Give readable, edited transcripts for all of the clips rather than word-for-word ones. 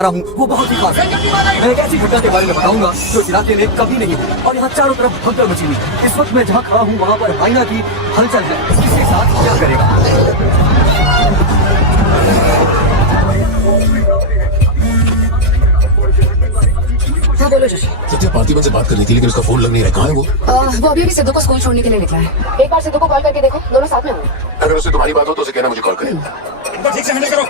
रहा हूँ वो बहुत ही खास है। मैं एक ऐसी घटना के बारे में बताऊंगा जो इस इलाके में कभी नहीं हुई और यहाँ चारों तरफ भगदड़ मची हुई। इस वक्त मैं जहाँ खड़ा हूँ वहाँ पर हाइना की हलचल है। इसके साथ क्या करेगा? हाँ बोलो जोशी। सत्या पार्थिवन से बात कर रही थी लेकिन उसका फोन लग नहीं रहा। कहाँ है वो अभी सिद्धू को स्कूल छोड़ने के लिए निकला है। एक बार सिद्धू को कॉल करके देखो, दोनों साथ में होंगे। अगर उससे तुम्हारी बात हो तो उसे कहना मुझे कॉल करे। ठीक से हैंडल करो,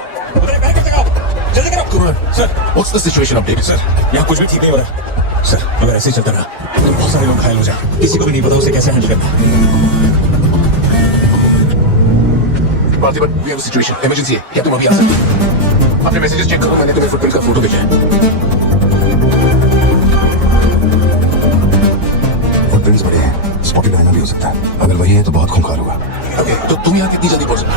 जल्दी करो। Kumar sir, what's the situation update? Sir, यहाँ कुछ भी ठीक नहीं हो रहा सर। अगर ऐसे ही चलता रहा तो बहुत सारे लोग घायल हो जाए। किसी को भी नहीं पता उसे कैसे हैंडल करना है। Parthivan, we have a situation, emergency है। क्या तुम अभी आ सकते? अपने मैसेजेस चेक करो, मैंने तुम्हें फुटप्रिंट का फोटो भेजा है। फुटप्रिंट्स बड़े हैं, स्पॉटेड हाइना भी हो सकता है। अगर वही है तो बहुत खूंखार होगा। ओके, तो तुम यहाँ कितनी जल्दी पहुंच सकते?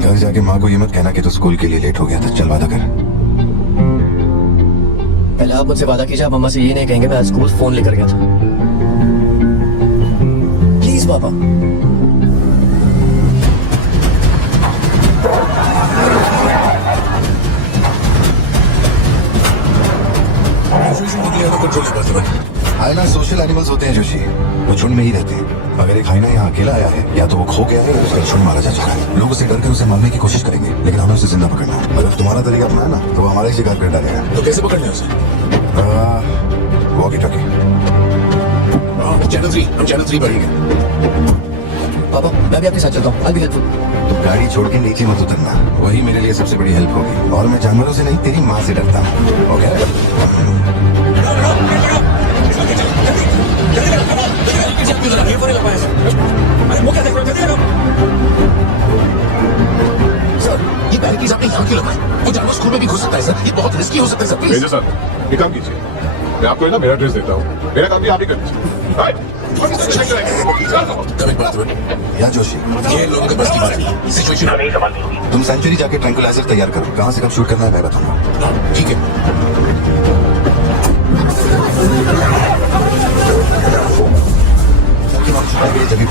घर जाके माँ को ये मत कहना कि तू स्कूल के लिए लेट हो गया था। चल वादा कर। पहले आप मुझसे वादा कीजिए, आप मम्मा से ये नहीं कहेंगे मैं आज स्कूल फोन लेकर गया था। प्लीज पापा। हाइना सोशल एनिमल्स होते हैं जोशी, वो झुंड में ही रहते हैं। अगर एक हाइना यहाँ अकेला आया है या तो वो खो गया है या उसका झुंड मारा जा चुका है। लोग उसे डर कर उसे मारने की कोशिश करेंगे लेकिन हमें उसे जिंदा पकड़ना है। अगर तुम्हारा तरीका अपनाया ना तो वो हमारे शिकार कर डालेगा। तो कैसे पकड़ना है उसे? Walkie talkie. हम चैनल 3 बढ़ेंगे। पापा मैं भी आपके साथ चलता हूँ। I'll be helpful। तो गाड़ी छोड़ के नीचे मत उतरना, वही मेरे लिए सबसे बड़ी हेल्प होगी। और मैं जानवरों से नहीं, तेरी माँ से डरता हूँ। ओके? सर, ये बैरिकेड्स आपने यहाँ क्यों लगाए? वो जानवर स्कूल में भी घुस सकता है सर। ये बहुत रिस्की हो सकता है सर। प्लीज मेजर सर, एक काम कीजिए, मैं आपको ना मेरा ड्रेस देता हूँ। मेरा काम भी आप ही कर दीजिए। राइट? या जोशी, ये लोगों के बस की बात नहीं। सिचुएशन तुम सेंचुरी जाके ट्रैंकुलाइजर तैयार करो। कहाँ से कब शूट करना है मैं बताऊंगा। ठीक है। जब भी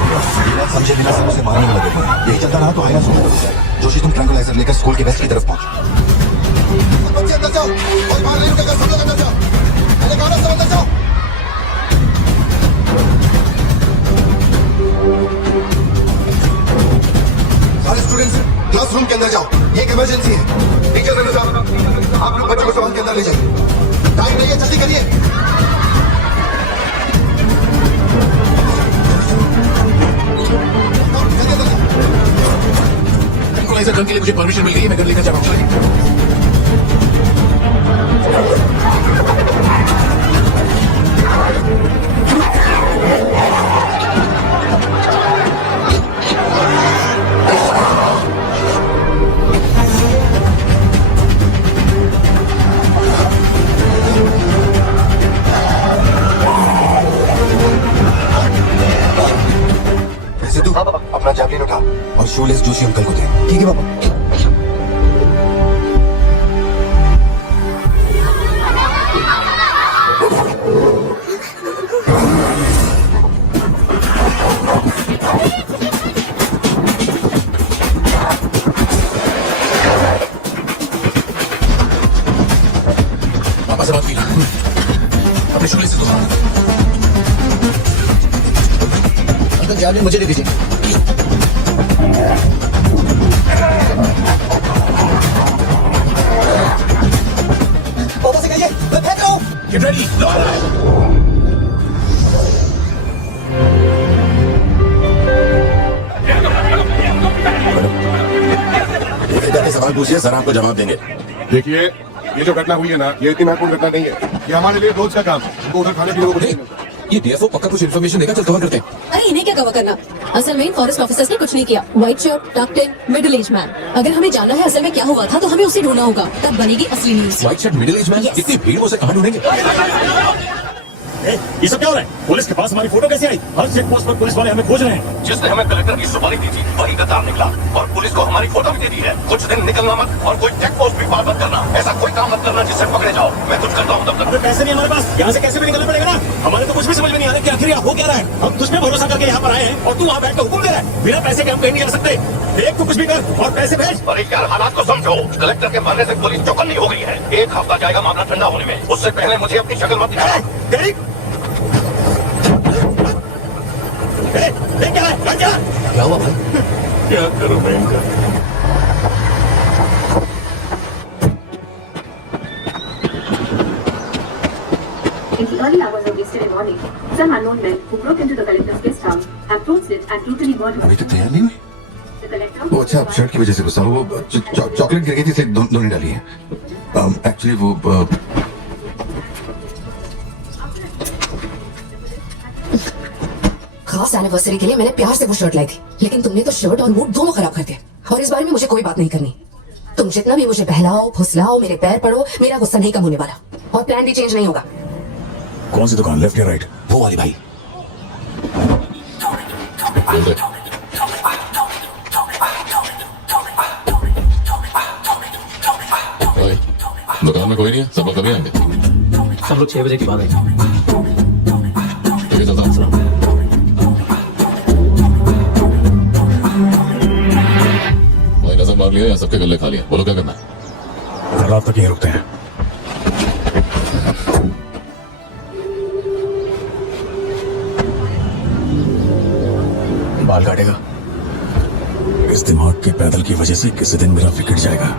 समझे बिना सब उसे मारने में लगे। यही चलता रहा तो हाइना स्कूल हो जाएगा। जोशी तुम ट्रैंकुलाइजर लेकर स्कूल के वेस्ट की तरफ पहुंचो। अंदर जाओ, कोई बाहर नहीं रुकेगा। सब लोग अंदर जाओ। मैंने कहा ना सब अंदर जाओ। सारे स्टूडेंट्स क्लासरूम के अंदर जाओ, ये एक इमरजेंसी है। टीचर साहब, आप लोग बच्चों को संभाल के अंदर ले जाइए। टाइम नहीं है, जल्दी करिए। ट्रैंकुलाइजर गन के लिए मुझे परमिशन मिल गई है। मैं गन लेकर जा रहा हूँ। सिद्धू, अपना जैवलिन उठा और शूलेस जोशी अंकल को दे। ठीक है पापा। पापा से बात की अपने शूलेस से दो। अंकल जावलिन मुझे दे दीजिए। पापा से कहिए मैं फेंक रहा हूँ। Get ready. सवाल पूछिए, सर आपको जवाब देंगे। देखिए, ये जो घटना हुई है ना, ये इतनी महत्वपूर्ण घटना नहीं है। ये हमारे लिए रोज का काम है। इनको उधर खाने पीने को कुछ नहीं मिलता। ये डीएफओ पक्का कुछ इन्फॉर्मेशन देगा, चल कवर करते हैं। अरे इन्हें क्या कवर करना? असल में इन फॉरेस्ट ऑफिसर्स ने कुछ नहीं किया। व्हाइट शर्ट, टक्ड इन, मिडिल एज मैन। अगर हमें जानना है असल में क्या हुआ था तो हमें उसे ढूंढना होगा, तब बनेगी असली news. White shirt middle age man, Yes. इतनी भीड़ में उसे कहाँ ढूंढेंगे? ये सब क्या हो रहा है? पुलिस के पास हमारी फोटो कैसे आई? हर चेक पोस्ट पर पुलिस वाले हमें खोज रहे हैं। जिसने हमें कलेक्टर की सुपारी दी थी वही गद्दार निकला और पुलिस को हमारी फोटो भी दे दी है। कुछ दिन निकलना मत और कोई चेक पोस्ट भी पार मत करना। ऐसा कोई काम मत करना जिससे पकड़े जाओ। मैं कुछ करता हूँ तब तक। अबे पैसे नहीं हमारे पास, यहाँ से कैसे भी निकलना पड़ेगा ना। हमारे तो कुछ भी समझ में नहीं आ रहा कि आखिर यहाँ हो क्या रहा है। हम तुझ पे भरोसा करके यहाँ पर आए हैं और तू वहाँ बैठ कर हुक्म दे रहा है। बिना पैसे के हम कहीं नहीं जा सकते। देख तू कुछ भी कर और पैसे भेज। अरे यार हालात को समझो। कलेक्टर के मरने से पुलिस चौकन्नी हो गई है। 1 हफ्ता जाएगा मामला ठंडा होने में। उससे पहले मुझे अपनी शक्ल मत दिखाओ। तेरी क्या है? क्या हुआ भाई? क्या करूं मैं इनका? In the early hours of yesterday morning, some unknown men who broke into the collector's guest house, approached it and brutally murdered अभी तक तैयार नहीं हुई? the collector. वो अच्छा शर्ट की वजह से गुस्सा हुआ। वो चॉकलेट गिर गई थी इसलिए धोनी डाली है। एक्चुअली वो खास एनिवर्सरी के लिए मैंने प्यार से वो शर्ट लाई थी, लेकिन तुमने तो शर्ट और मूड दोनों खराब कर दिया। और इस बारे में मुझे कोई बात नहीं करनी। तुम जितना भी मुझे बहलाओ फुसलाओ मेरे पैर पड़ो, मेरा गुस्सा नहीं कम होने वाला और प्लान भी चेंज नहीं होगा। कौन सी दुकान, लेफ्ट या राइट? वो वाली भाई। दुकान में कोई नहीं है। सब लोग कभी आएंगे? सब लोग 6 बजे के बाद आएंगे। ठीक है, चलता हूँ। भाई नजर मार लिया या सबके गले खा लिया? बोलो क्या करना है? रात तक यहीं रुकते हैं। बाल काटेगा। इस दिमाग के पैदल की वजह से किसी दिन मेरा विकेट जाएगा।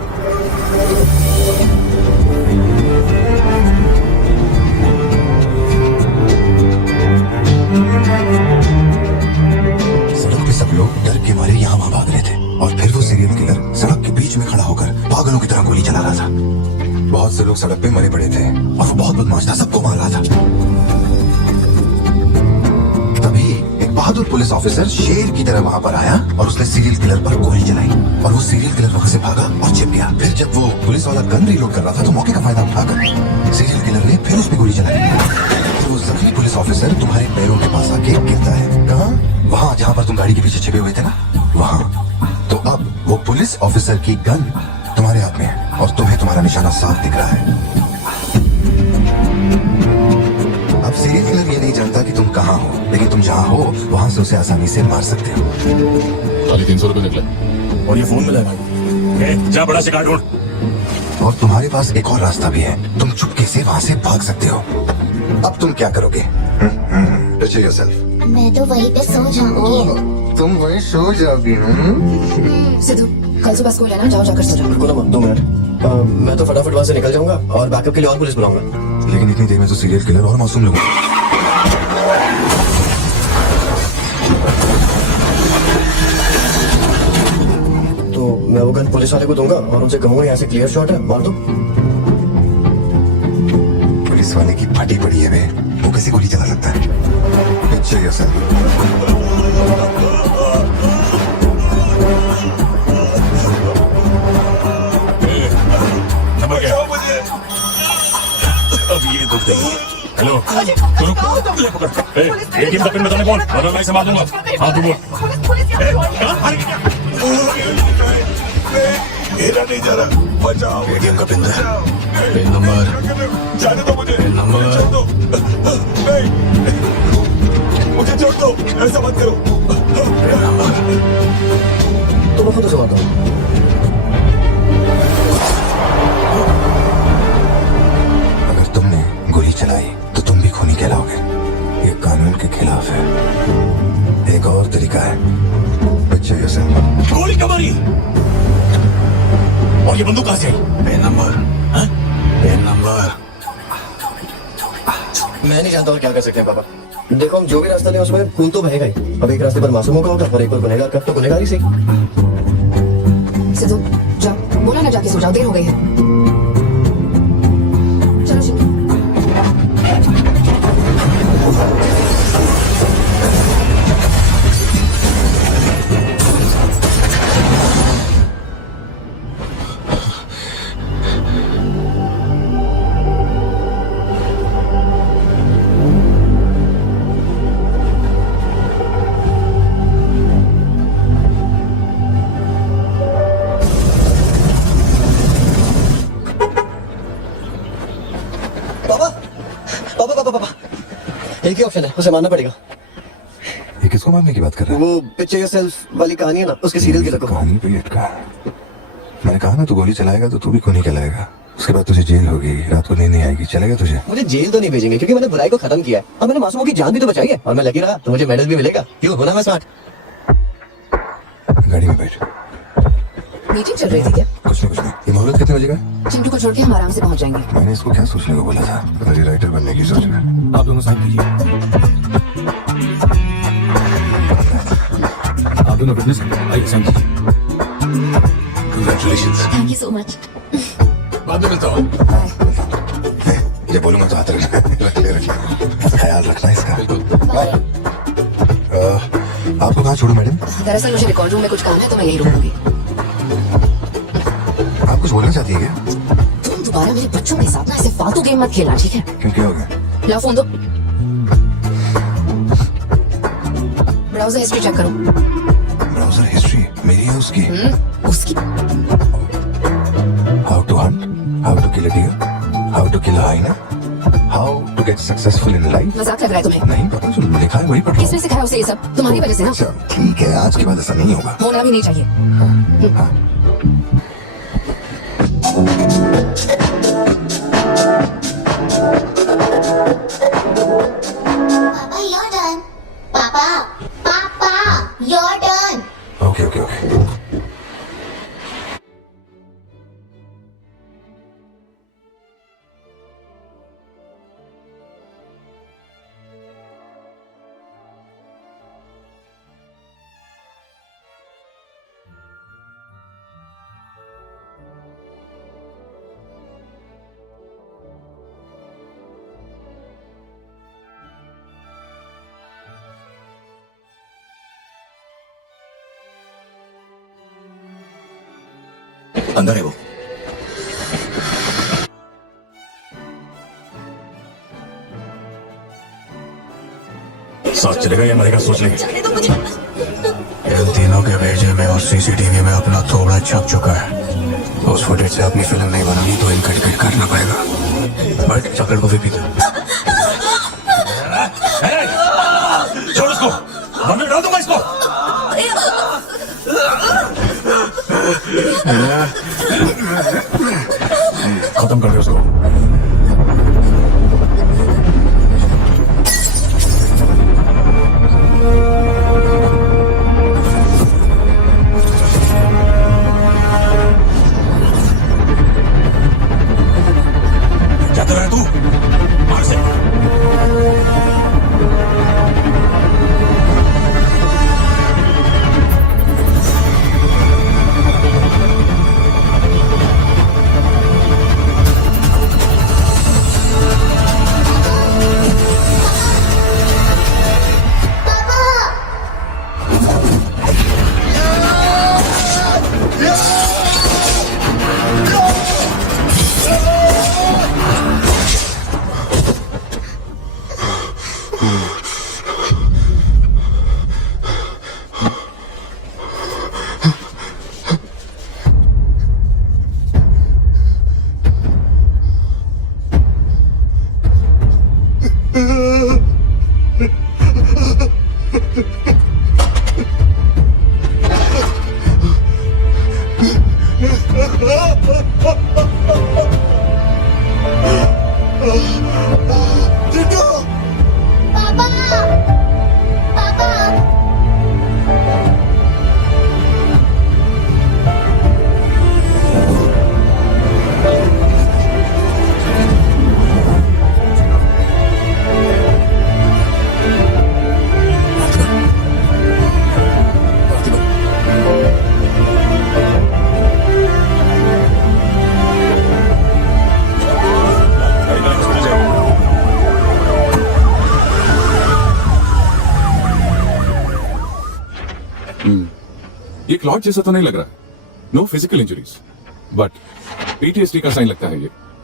सड़क पे सब लोग डर के मारे यहाँ वहाँ भाग रहे थे और फिर वो सीरियल किलर सड़क के बीच में खड़ा होकर पागलों की तरह गोली चला रहा था। बहुत से लोग सड़क पे मरे पड़े थे और वो बहुत बदमाश था, सबको मार रहा था। तभी एक बहादुर पुलिस ऑफिसर शेर की तरह वहाँ पर आया और उसने सीरियल किलर पर गोली चलाई और वो सीरियल किलर वहाँ से भागा और छिप गया। फिर जब वो पुलिस वाला गन रीलोड कर रहा था तो मौके का फायदा उठाकर सीरियल किलर ने फिर उस पर गोली चलाई। तो वो जख्मी पुलिस ऑफिसर तुम्हारे पैरों के पास आके गिरता है। कहाँ? वहाँ जहाँ पर तुम गाड़ी के पीछे छिपे हुए थे ना, वहाँ। तो अब वो पुलिस ऑफिसर की गन तुम्हारे हाथ में है और तुम्हें तुम्हारा निशाना साफ दिख रहा है। अब सीरियल किलर ये नहीं जानता कि तुम कहाँ हो, लेकिन तुम जहाँ हो वहाँ से उसे आसानी से मार सकते हो। खाली 300 रुपए निकले और ये फोन मिला है भाई। जा बड़ा शिकार ढूंढ। और तुम्हारे पास एक और रास्ता भी है, तुम चुपके से वहाँ से भाग सकते हो। अब तुम क्या करोगे? Picture yourself. मैं तो वहीं पे सो जाऊंगी। तुम वहीं सो जाओगी। सिद्धू, कल सुबह स्कूल है ना, जाओ जाकर सो जाओ। रुको ना 2 मिनट। मैं तो फटाफट वहां से निकल जाऊंगा और बैकअप के लिए और पुलिस बुलाऊंगा। लेकिन इतनी देर में तो सीरियल किलर और मासूम लोग। तो मैं वो गन पुलिस वाले को दूंगा और उनसे कहूंगा यहाँ से क्लियर शॉट है, मार दो। पुलिस वाले की फटी पड़ी है बे, वो कैसे गोली चला सकता है? Picture yourself. नंबर क्या? अब ये दुख देंगे। हेलो, रुक, ले पकड़। एटीएम का पिन बताने बोल, वरना मैं इसे मार दूंगा। हाँ तू बोल। मेरा नहीं जा रहा, बचाओ। एटीएम का पिन दे। Pin number. जाने दो मुझे। Pin number. नहीं, मुझे छोड़ दो, ऐसा मत करो। Pin number. तो मैं खुद उसे मारता हूँ। अगर तुमने गोली चलाई तो तुम भी खूनी कहलाओगे। ये कानून के खिलाफ है। एक और तरीका है। Picture yourself. गोली कब मारी? और ये बंदूक कहाँ से आई? Pin number. हाँ? Pin number. मैं नहीं जानता और क्या कर सकते हैं पापा। देखो हम जो भी रास्ता लें उसमें खून तो बहेगा ही। अब एक रास्ते पर मासूमों का होगा और एक पर गुनहगार का, तो गुनहगार ही सही। सिद्धू, जाओ, बोला ना जाके सो जाओ, देर हो गई है। चलो सिद्धू। एक ही ऑप्शन है, उसे मारना पड़ेगा। ये किसको मारने की बात कर रहा है? वो पिक्चर योरसेल्फ वाली कहानी है ना, उसके सीरियल की रखो। कहानी पे लटका। मैंने कहा ना तू गोली चलाएगा तो तू भी खूनी कहलाएगा। उसके बाद तुझे जेल होगी, रात को नींद नहीं आएगी। चलेगा तुझे? मुझे जेल तो नहीं भेजेंगे क्योंकि मैंने बुराई को खत्म किया है और मैंने मासूमों की जान भी तो बचाई है और मैं लकी रहा तो मुझे मेडल भी मिलेगा। क्यों, होना मैं स्मार्ट। गाड़ी में बैठ। मीटिंग चल रही थी क्या? कुछ नहीं। ये मुहूर्त कितने बजे का? चिंटू को छोड़ के हम आराम से पहुंच जाएंगे। मैंने इसको क्या सोचने को बोला था? मेरी राइटर बनने की सोच में। आप दोनों साइन कीजिए। आप दोनों विटनेस आइए साइन कीजिए। Congratulations। Thank you so much. बाद में मिलता हूँ। ये बोलूंगा तो हाथ रखना। रख ले। ख्याल रखना इसका। बाय। आपको कहाँ छोड़ू मैडम? दरअसल मुझे रिकॉर्ड रूम में कुछ काम है तो मैं यही रुकूंगी। आप कुछ बोलना चाहती है क्या? तुम दोबारा मेरे बच्चों के साथ ना ऐसे फालतू गेम मत खेलना, ठीक है? क्यों, क्या हो गया? ला फोन दो। ब्राउजर हिस्ट्री चेक करो। ब्राउजर हिस्ट्री मेरी है उसकी? उसकी। How to hunt, how to kill a deer, how to kill a hyena, how to get successful in life. मजाक लग रहा है तुम्हें? नहीं पता, जो लिखा है वही पढ़ रहा किसने सिखाया उसे ये सब? तुम्हारी वजह से ना। हूँ। अच्छा ठीक है, आज के बाद ऐसा नहीं होगा। होना भी नहीं चाहिए। पापा योर टर्न। पापा पापा your turn. Okay okay okay. अंदर है वो। साथ चलेगा या मरेगा सोच लेंगे। इन तीनों के भेजे में और सीसीटीवी में अपना थोड़ा छप चुका है। उस फुटेज से अपनी फिल्म नहीं बनानी तो इनका टिकट काटना पड़ेगा। बट चॉकलेट कॉफी पीते छोड़ उसको, वरना डाल दूंगा इसको। खत्म कर दे उसको। क्या कर रहा है तू? मार से। पापा पापा ये क्लॉट जैसा तो नहीं लग रहा। No physical injuries but PTSD का साइन लगता है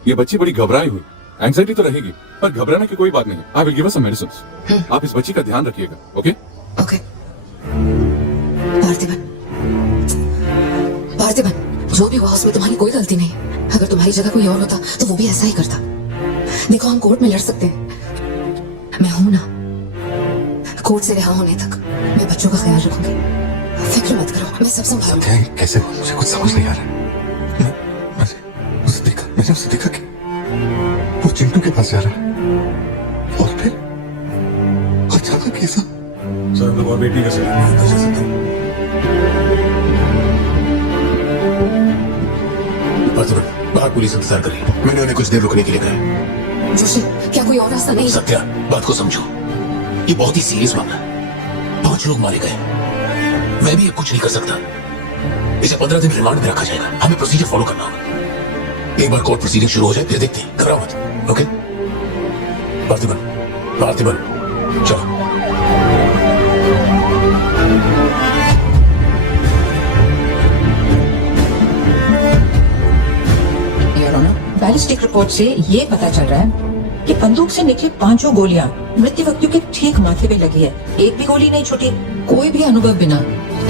ये बच्ची बड़ी घबराई हुई। एंजाइटी तो रहेगी पर घबराने की कोई बात नहीं। I will give her some medicine. आप इस बच्ची का ध्यान रखिएगा। Okay okay. पार्थिवन, पार्थिवन, जो भी हुआ उसमें तुम्हारी कोई गलती नहीं। अगर तुम्हारी जगह कोई और होता तो वो भी ऐसा ही करता। देखो हम कोर्ट में लड़ सकते हैं मैं हूं ना, कोर्ट से रिहा होने तक मैं बच्चों का ख्याल रखूंगी। फिक्र मत करो, मैं सब संभालूंगी। क्या है? कैसे? मुझे कुछ समझ नहीं आ रहा। मैंने उसे देखा कि वो चिंटू के पास जा रहा है और फिर अचानक ऐसा। सर हम लोग और वेट नहीं कर सकते, अंदर जा सकते हैं। बाहर पुलिस इंतजार कर रही है। मैंने उन्हें कुछ देर रुकने के लिए कहा। जोशी, क्या कोई और रास्ता नहीं? सत्या, बात को समझो, ये बहुत ही सीरियस मामला है। 5 लोग मारे गए, मैं भी ये कुछ नहीं कर सकता। इसे 15 दिन रिमांड में रखा जाएगा। हमें प्रोसीजर फॉलो करना होगा। एक बार कोर्ट प्रोसीडिंग शुरू हो जाए फिर देखते हैं। घबराओ मत, ओके? पार्थिबन, चलो। बैलिस्टिक रिपोर्ट से ये पता चल रहा है कि बंदूक से निकली 5 गोलियां मृत्यु व्यक्ति के ठीक माथे पे लगी है। एक भी गोली नहीं छूटी। कोई भी अनुभव बिना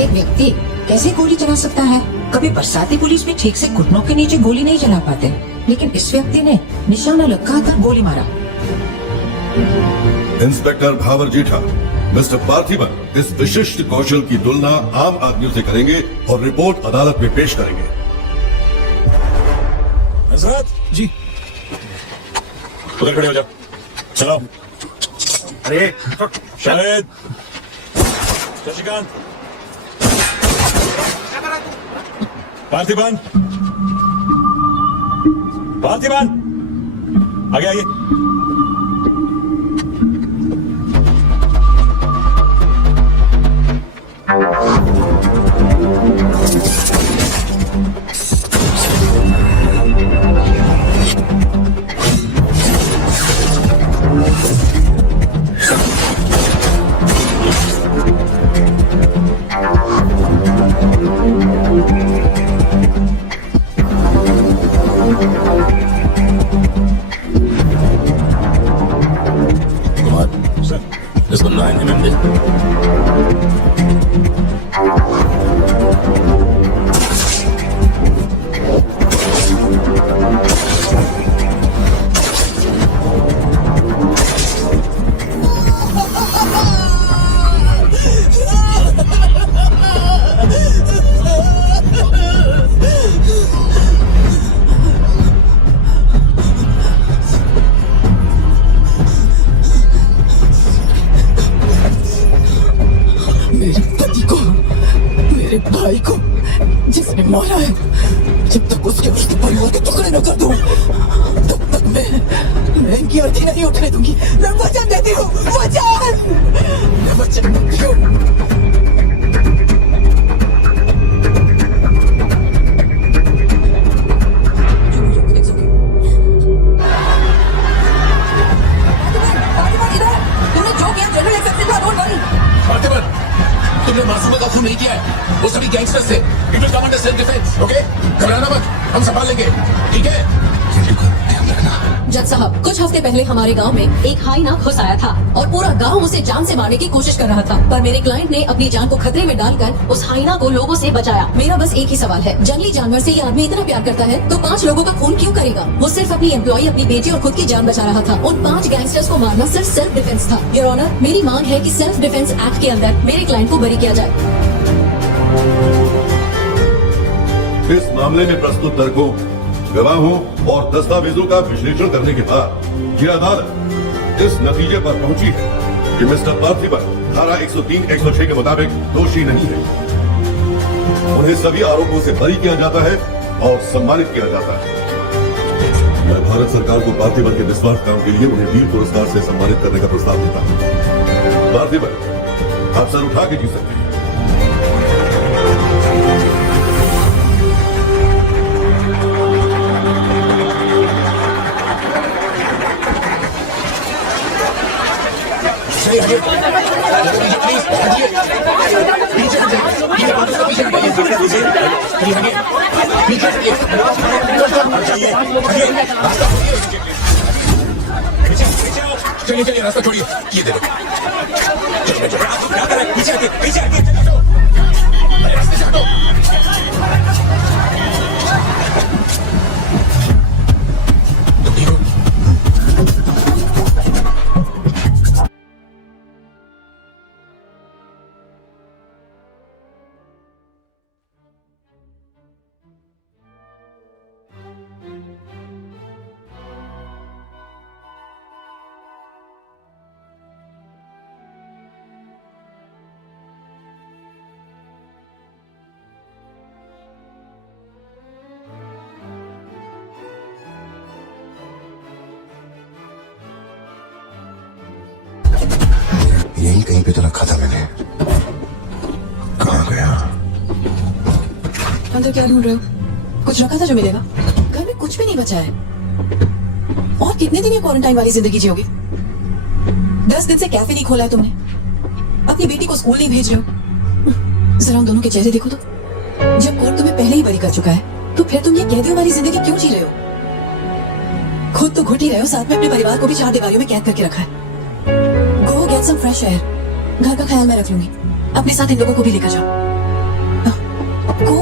एक व्यक्ति कैसे गोली चला सकता है? कभी बरसाती पुलिस भी ठीक से घुटनों के नीचे गोली नहीं चला पाते, लेकिन इस व्यक्ति ने निशाना लगाकर गोली मारा। इंस्पेक्टर भावर जेठा, मिस्टर पार्थिबन इस विशिष्ट कौशल की तुलना आम आदमियों से करेंगे और रिपोर्ट अदालत में पेश करेंगे। हजरत जी, उधर खड़े हो जाओ। चलो। अरे शाहिद, शशिकांत, पार्थिबन, आगे आइए। इसको 9 mm दे। मेरे पति को, मेरे भाई को जिसने मारा है, जब तक उसके परिवार के टुकड़े न कर दूं, तब तक मैं इनकी अर्थी नहीं उठने दूंगी। मैं वचन देती हूँ, मैं वचन देती हूँ। तुमने मासूमों का खून नहीं किया है, वो सभी गैंगस्टर्स थे। It will come under self defence, okay? घबराना मत, हम संभाल लेंगे, ठीक है? चिंटू का ध्यान रखना। जज साहब, कुछ हफ्ते पहले हमारे गांव में एक हाइना घुस आया था और पूरा गांव उसे जान से मारने की कोशिश कर रहा था, पर मेरे क्लाइंट ने अपनी जान को खतरे में डालकर उस हाइना को लोगों से बचाया। मेरा बस एक ही सवाल है, जंगली जानवर से ये आदमी इतना प्यार करता है तो 5 लोगों का खून क्यों करेगा? वो सिर्फ अपनी एम्प्लॉय, अपनी बेटी और खुद की जान बचा रहा था। उन 5 गैंगस्टर्स को मारना सिर्फ सेल्फ डिफेंस था। योर ऑनर, मेरी मांग है कि सेल्फ डिफेंस एक्ट के अंदर मेरे क्लाइंट को बरी किया जाए। इस मामले में प्रस्तुत तर्कों, गवाहों और दस्तावेजों का विश्लेषण करने के बाद ये अदालत इस नतीजे पर पहुंची है कि मिस्टर पार्थिबन धारा 103-106 के मुताबिक दोषी नहीं है। उन्हें सभी आरोपों से बरी किया जाता है और सम्मानित किया जाता है। मैं भारत सरकार को पार्थिबन के निस्वार्थ काम के लिए उन्हें वीर पुरस्कार से सम्मानित करने का प्रस्ताव देता हूँ। पार्थिबन, आप सर उठा के जी सकते हैं। चलिए चलिए, रास्ता छोड़िए, ये देखो। पीछे रास्ते से हटो। तुम ठीक हो? यहीं कहीं पे तो रखा था मैंने। कहाँ गया? अंदर क्या ढूंढ रहे हो? कुछ रखा था जो मिलेगा? घर में कुछ भी नहीं बचा है। और कितने दिन ये क्वारंटाइन वाली जिंदगी जियोगे? 10 दिन से कैफे नहीं खोला है तुमने। अपनी बेटी को स्कूल नहीं भेज रहे हो। जरा उन दोनों के चेहरे देखो तो। जब कोर्ट तुम्हें पहले ही बरी कर चुका है, तो फिर तुम ये कैदियों वाली जिंदगी क्यों जी रहे हो? खुद तो घुट ही रहे हो, साथ में अपने परिवार को भी 4 दीवारियों में कैद करके रखा है। Go get some fresh air. घर का ख्याल मैं रख लूंगी। अपने साथ इन लोगों को भी लेकर जाओ। गो।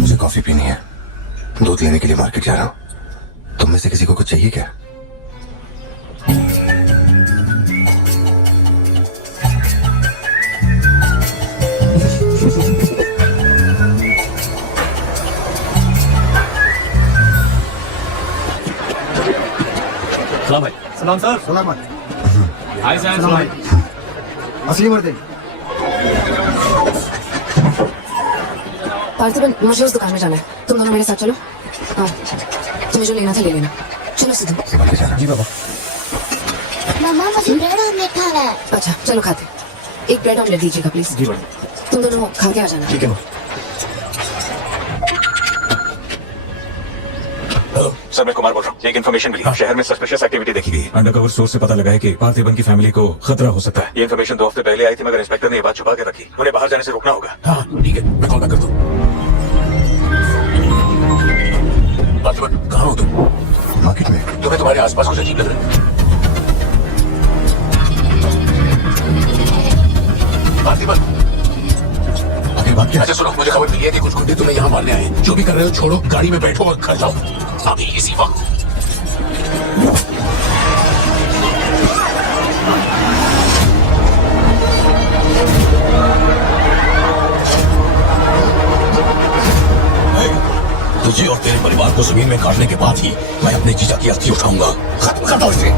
मुझे कॉफी पीनी है। दूध लेने के लिए मार्केट जा रहा हूँ। तुम में से किसी को कुछ चाहिए क्या? सलाम भाई। सलाम सर। सलाम भाई। Hi sir. सलाम भाई। असली मर्द है। पार्थिबन, मुझे उस दुकान में जाना है। तुम दोनों मेरे साथ चलो। हाँ, तुम्हें जो लेना था ले लेना। चलो सीधे। जी बाबा। मम्मा मुझे ब्रेड ऑमलेट खाना है। अच्छा चलो खाते। एक ब्रेड ऑमलेट दीजिएगा प्लीज। जी मैडम। तुम दोनों खा के आ जाना। ठीक है मैम। सर मैं कुमार बोल रहा हूँ। एक इन्फॉर्मेशन मिली। शहर में सस्पिशियस एक्टिविटी देखी गई। अंडरकवर सोर्स से पता लगा है कि पार्थिबन की फैमिली को खतरा हो सकता है। ये इन्फॉर्मेशन 2 हफ्ते पहले आई थी, मगर इंस्पेक्टर ने ये बात छुपा के रखी। उन्हें बाहर जाने से रोकना होगा। हाँ ठीक है, मैं कॉल बैक करता हूँ। पार्थिबन कहाँ हो तुम? मार्केट में। तुम्हें तुम्हारे आसपास कुछ अजीब लग रहा है। पार्थिबन आखिर बात क्या है? अच्छा सुनो, मुझे खबर मिली है कि कुछ गुंडे तुम्हें यहाँ मारने आए हैं। जो भी कर रहे हो छोड़ो, गाड़ी में बैठो और घर जाओ अभी इसी वक्त। तुझे और तेरे परिवार को जमीन में काटने के बाद ही मैं अपने जीजा की अर्थी उठाऊंगा। खत्म कर दो इसे।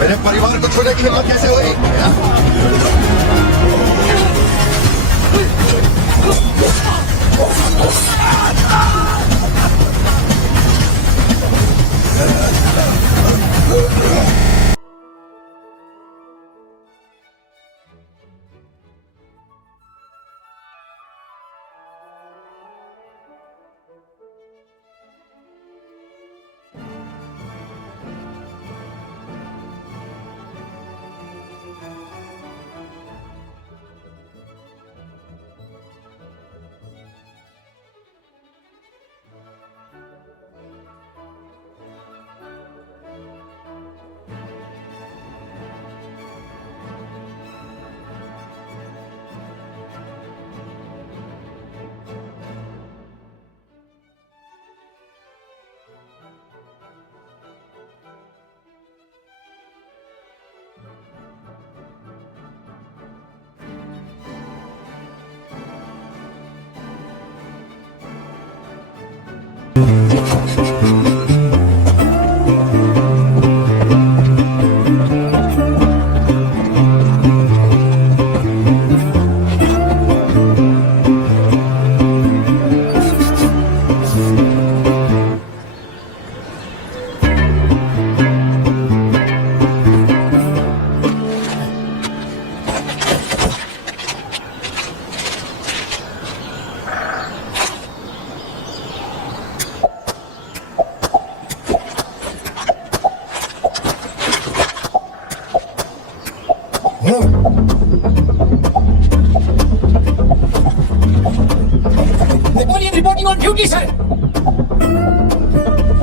मेरे परिवार को छोड़ने की हिम्मत कैसे हुई? Napoleon reporting on duty sir.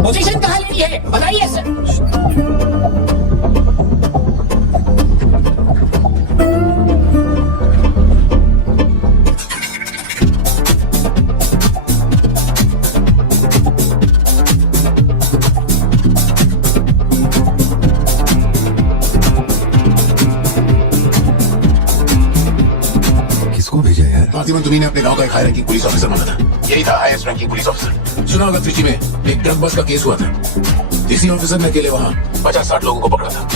Position कहाँ लेनी है बताइए सर। किसको भेजा है? पार्थिवन, तुम्ही ने अपने गांव का एक हाई रैंकिंग पुलिस ऑफिसर माना था। यही था हाईएस्ट रैंकिंग पुलिस ऑफिसर। सुना होगा त्रिची में एक ड्रग बस का केस हुआ था। इसी ऑफिसर ने अकेले वहां 50-60 लोगों को पकड़ा था।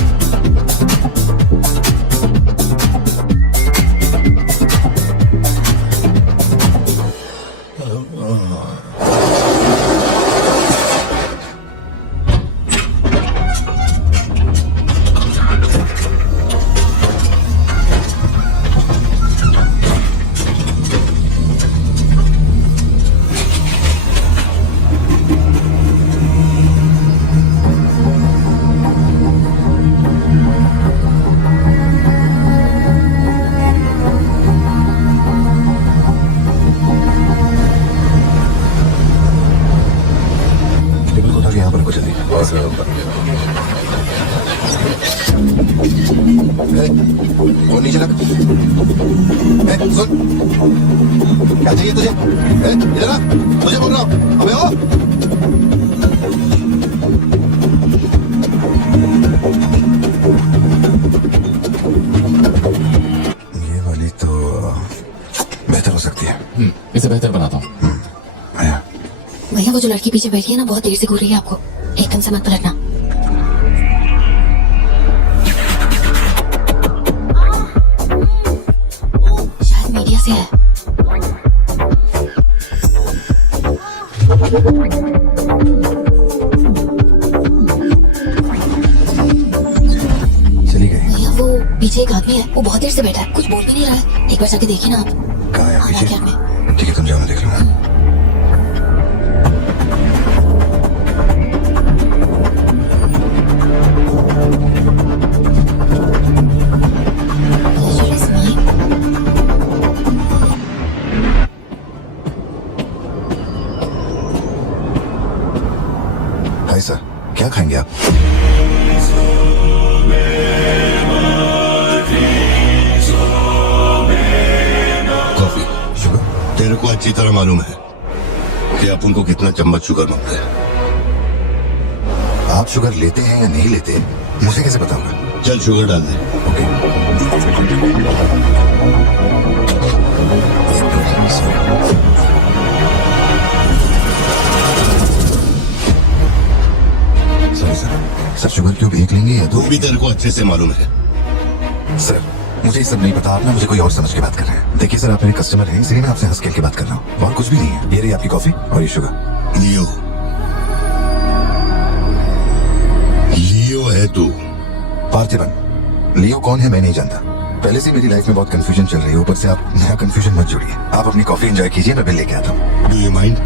टेबल को उठा के यहाँ पर रखो जल्दी। कौन नीचे रख? सुन, क्या चाहिए तुझे? इधर आ, तुझे बोल रहा हूँ। अबे ओ, ये वाली तो बेहतर हो सकती है। इसे बेहतर बनाता हूँ। आया। भैया वो जो लड़की पीछे बैठी है ना बहुत देर से घूर रही है आपको, एकदम से मत पलटना। शायद मीडिया से है। चली गई। भैया वो पीछे एक आदमी है, वो बहुत देर से बैठा है, कुछ बोल भी नहीं रहा है। एक बार जाके देखिए ना आप। कहाँ है? पीछे? बैकयार्ड में। ठीक है, तुम जाओ, मैं देख लूंगा। Pleasure is mine. Hi sir, क्या खाएंगे आप? कॉफी। शुगर? तेरे को अच्छी तरह मालूम है कि अपन को कितना चम्मच शुगर मांगता है। आप शुगर लेते हैं या नहीं लेते, मुझे कैसे पता होगा? चल शुगर डाल दे। Okay. Sorry sir, sir sugar cube एक लेंगे या दो? वो भी तेरे को अच्छे से मालूम है। सर मुझे ये सब नहीं पता, आप ना मुझे कोई और समझ के बात कर रहे हैं। देखिए सर, आप मेरे कस्टमर हैं, इसलिए मैं आपसे हंस खेल के बात कर रहा हूँ, और कुछ भी नहीं है। ये रही आपकी कॉफी और ये शुगर। लियो, लियो है तू। पार्थिवन, लियो कौन है मैं नहीं जानता। पहले से मेरी लाइफ में बहुत कंफ्यूजन चल रही है, ऊपर से आप नया कंफ्यूजन मत जोड़िए। आप अपनी कॉफी एंजॉय कीजिए, मैं बिल लेके आता हूँ। Do you mind?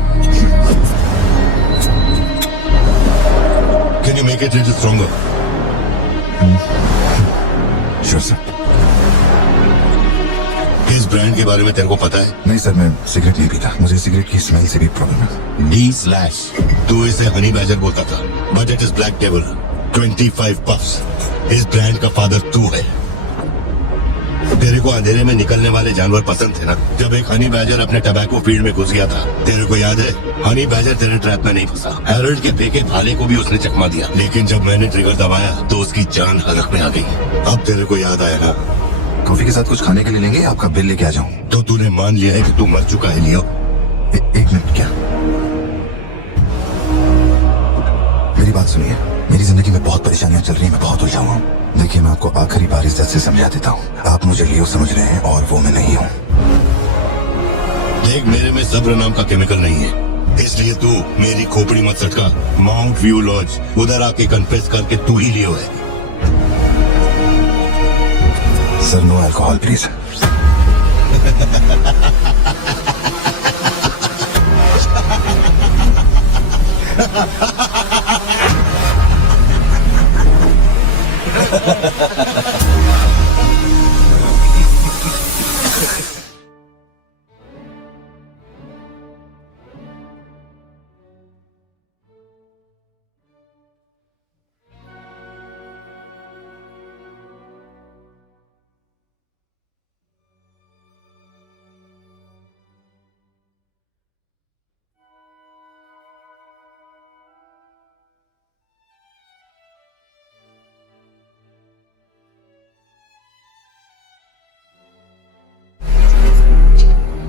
Can you make it little stronger? Sure sir. इस ब्रांड के बारे में तेरे को पता है? नहीं सर, मैं सिगरेट नहीं पीता, मुझे सिगरेट की स्मेल से भी प्रॉब्लम है। D/, तू इसे हनी बैजर बोलता था, but it is black table 25 puffs. इस ब्रांड का फादर तू है। तेरे को अंधेरे में निकलने वाले जानवर पसंद थे ना? जब एक हनी बैजर अपने टबैको फील्ड में घुस गया था, तेरे को याद है? हनी बैजर तेरे ट्रैप में नहीं फंसा, हैरोल्ड के फेंके भाले को भी उसने चकमा दिया, लेकिन जब मैंने ट्रिगर दबाया तो उसकी जान हलक में आ गई। अब तेरे को याद आया ना? कॉफी के साथ कुछ खाने के लिए लेंगे, आपका बिल लेके आ जाऊं? तो तूने मान लिया है कि तू मर चुका है लियो? एक मिनट, क्या? बात सुनिए, मेरी जिंदगी में बहुत परेशानियां चल रही हैं, मैं बहुत उलझा हुआ हूँ। देखिए, मैं आपको आखिरी बार इज्जत से समझा देता हूँ, आप मुझे लियो समझ रहे हैं और वो मैं नहीं हूँ। देख, मेरे में सब्र नाम का केमिकल नहीं है, इसलिए तू मेरी खोपड़ी मत सटका। माउंट व्यू लॉज, उधर आके कन्फेस करके तू ही लियो है। Sir, no alcohol please.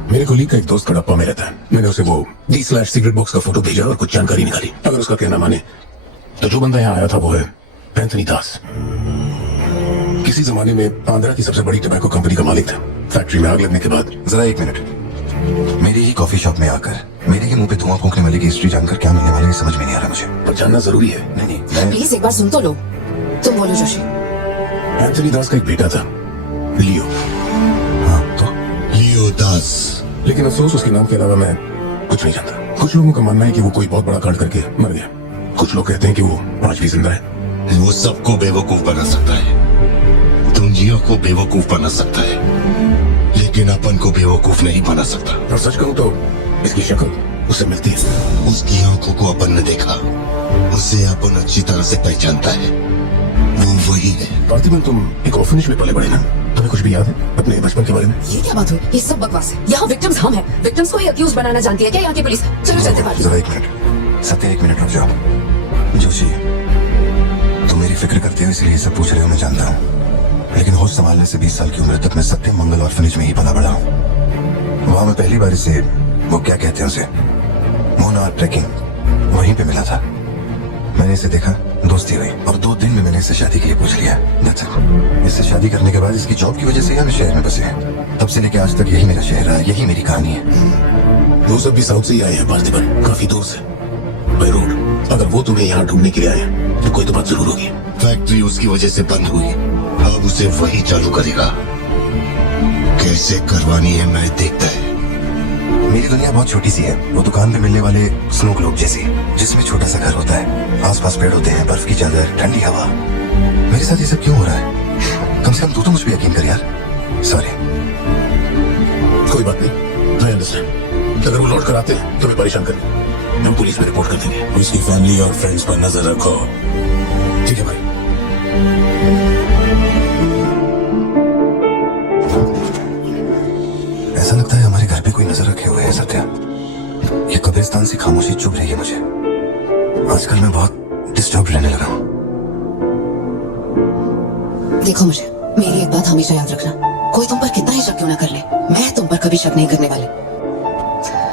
मेरे कोलीग का एक दोस्त कड़प्पा में रहता है। मैंने उसे वो D/सिगरेट बॉक्स का फोटो भेजा और कुछ जानकारी निकाली। अगर उसका कहना माने तो जो बंदा यहाँ आया था वो है एंथनी दास। किसी जमाने में आंध्रा की सबसे बड़ी टबैको कंपनी का मालिक था। फैक्ट्री में आग लगने के बाद जरा एक मिनट, मेरी ही कॉफी शॉप में आकर मेरे ही मुंह पे धुआं फूंकने वाले की हिस्ट्री जानकर क्या मिलने वाला है समझ में नहीं आ रहा मुझे। पर जानना जरूरी है। नहीं, मैं प्लीज एक बार सुन तो लो। तुम बोलो जोशी। एंथनी दास का एक बेटा था, लियो। हाँ तो लियो दास। लेकिन अफसोस उसके नाम के अलावा मैं कुछ नहीं जानता। कुछ लोगों का मानना है कि वो कोई बहुत बड़ा कांड करके मर गया। कुछ लोग कहते हैं कि वो आज भी जिंदा है। वो सबको बेवकूफ बना सकता है, दुनिया को बेवकूफ बना सकता है, लेकिन अपन को बेवकूफ नहीं बना सकता। और सच कहूं तो इसकी शक्ल उससे मिलती है। उसकी आंखों को अपन ने देखा, उसे अपन अच्छी तरह से पहचानता है, वो वही है। पार्थिबन, तुम एक ऑर्फनेज में पले बड़े ना, तुम्हें कुछ भी याद है अपने बचपन के बारे में? ये क्या बात हुई? ये सब बकवास है। यहाँ विक्टिम्स हम हैं। विक्टिम्स को ही अक्यूज बनाना जानती है क्या यहाँ की पुलिस? चलो चलते पार्टी। जरा एक मिनट, सत्य एक मिनट रुक जाओ। जोशी, तुम मेरी फिक्र करते हो इसलिए सब पूछ रहे हो, मैं जानता हूँ। लेकिन होश संभालने से 20 साल की उम्र तक मैं सत्यम मंगल ऑर्फनेज में ही पला बड़ा हूँ। वहां मैं पहली बार इसे, वो क्या कहते हैं उसे, मोनार ट्रैकिंग, वहीं पे मिला था। मैंने इसे देखा, दोस्ती हुई और 2 दिन में मैंने इसे शादी के लिए पूछ लिया। इससे शादी करने के बाद इसकी जॉब की वजह से हम शहर में बसे हैं। तब से लेकर आज तक यही मेरा शहर है, यही मेरी कहानी है। वो सब भी साउथ से ही आए हैं पार्थिबन, काफी दूर से, बाय रोड। अगर वो तुम्हें यहाँ ढूंढने के लिए आए तो कोई तो बात जरूर होगी। फैक्ट्री उसकी वजह से बंद हुई, अब उसे वही चालू करेगा। कैसे करवानी है मैं देखता है। मेरी दुनिया बहुत छोटी सी है, वो दुकान पे मिलने वाले स्नो ग्लोब जैसी, जिसमें छोटा सा घर होता है, आसपास पेड़ होते हैं, बर्फ की चादर, ठंडी हवा। मेरे साथ ये सब क्यों हो रहा है? कम से कम तू तो मुझ पे यकीन कर यार। सॉरी। कोई बात नहीं, मैं अंडरस्टैंड। अगर वो लौट कर आते हैं तुम्हें परेशान करें, हम पुलिस में रिपोर्ट कर देंगे। उसकी फैमिली और फ्रेंड्स पर नजर रखो, ठीक है भाई? ऐसा लगता है हमारे घर पे कोई नजर रखे हुए है सत्या। ये कब्रिस्तान से खामोशी चुभ रही है मुझे। आजकल मैं बहुत डिस्टर्ब रहने लगा हूँ। देखो मुझे, मेरी एक बात हमेशा याद रखना, कोई तुम पर कितना ही शक क्यों ना कर ले, मैं तुम पर कभी शक नहीं करने वाली।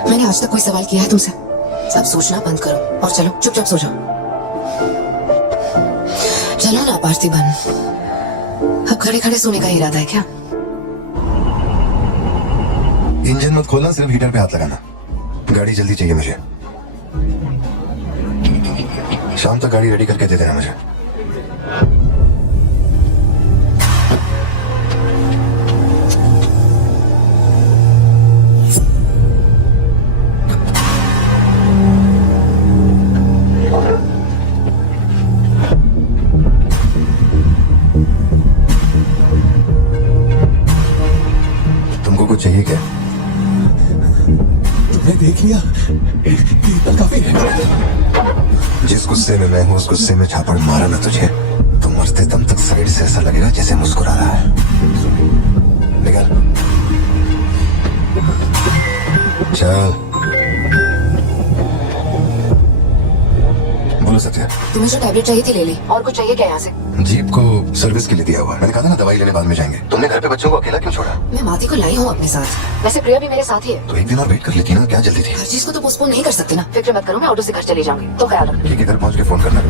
मैंने आज तक कोई सवाल किया है तुमसे? सब सोचना बंद करो और चलो चुपचाप सो जाओ। चलो ना पार्थिबन, अब खड़े खड़े सोने का इरादा है क्या? इंजन मत खोलना, सिर्फ हीटर पे हाथ लगाना। गाड़ी जल्दी चाहिए मुझे। शाम तक गाड़ी रेडी करके दे देना मुझे। तुमको कुछ चाहिए क्या? तुमने देख लिया, इतना काफी है। जिस गुस्से में मैं हूँ उस गुस्से में झापड़ मारा ना तुझे तो मरते दम तक साइड से ऐसा लगेगा जैसे मुस्कुरा रहा है। निकल चल। बोलो सत्या, तुम्हें जो टैबलेट चाहिए थी ले ली। और कुछ चाहिए क्या यहाँ से? जीप को सर्विस के लिए दिया हुआ है। मैंने कहा था ना दवाई लेने बाद में जाएंगे। तुमने घर पे बच्चों को अकेला क्यों छोड़ा? मैं माती को लाई हूँ अपने साथ। वैसे प्रिया भी मेरे साथ ही है। तो एक दिन और वेट कर लेती ना, क्या जल्दी थी? हर चीज को तो पोस्टपोन नहीं कर सकती ना। फिक्र मत करो, मैं ऑटो से घर चली जाऊंगी, तो ख्याल रखना। ठीक है, घर पहुंच के फोन करना।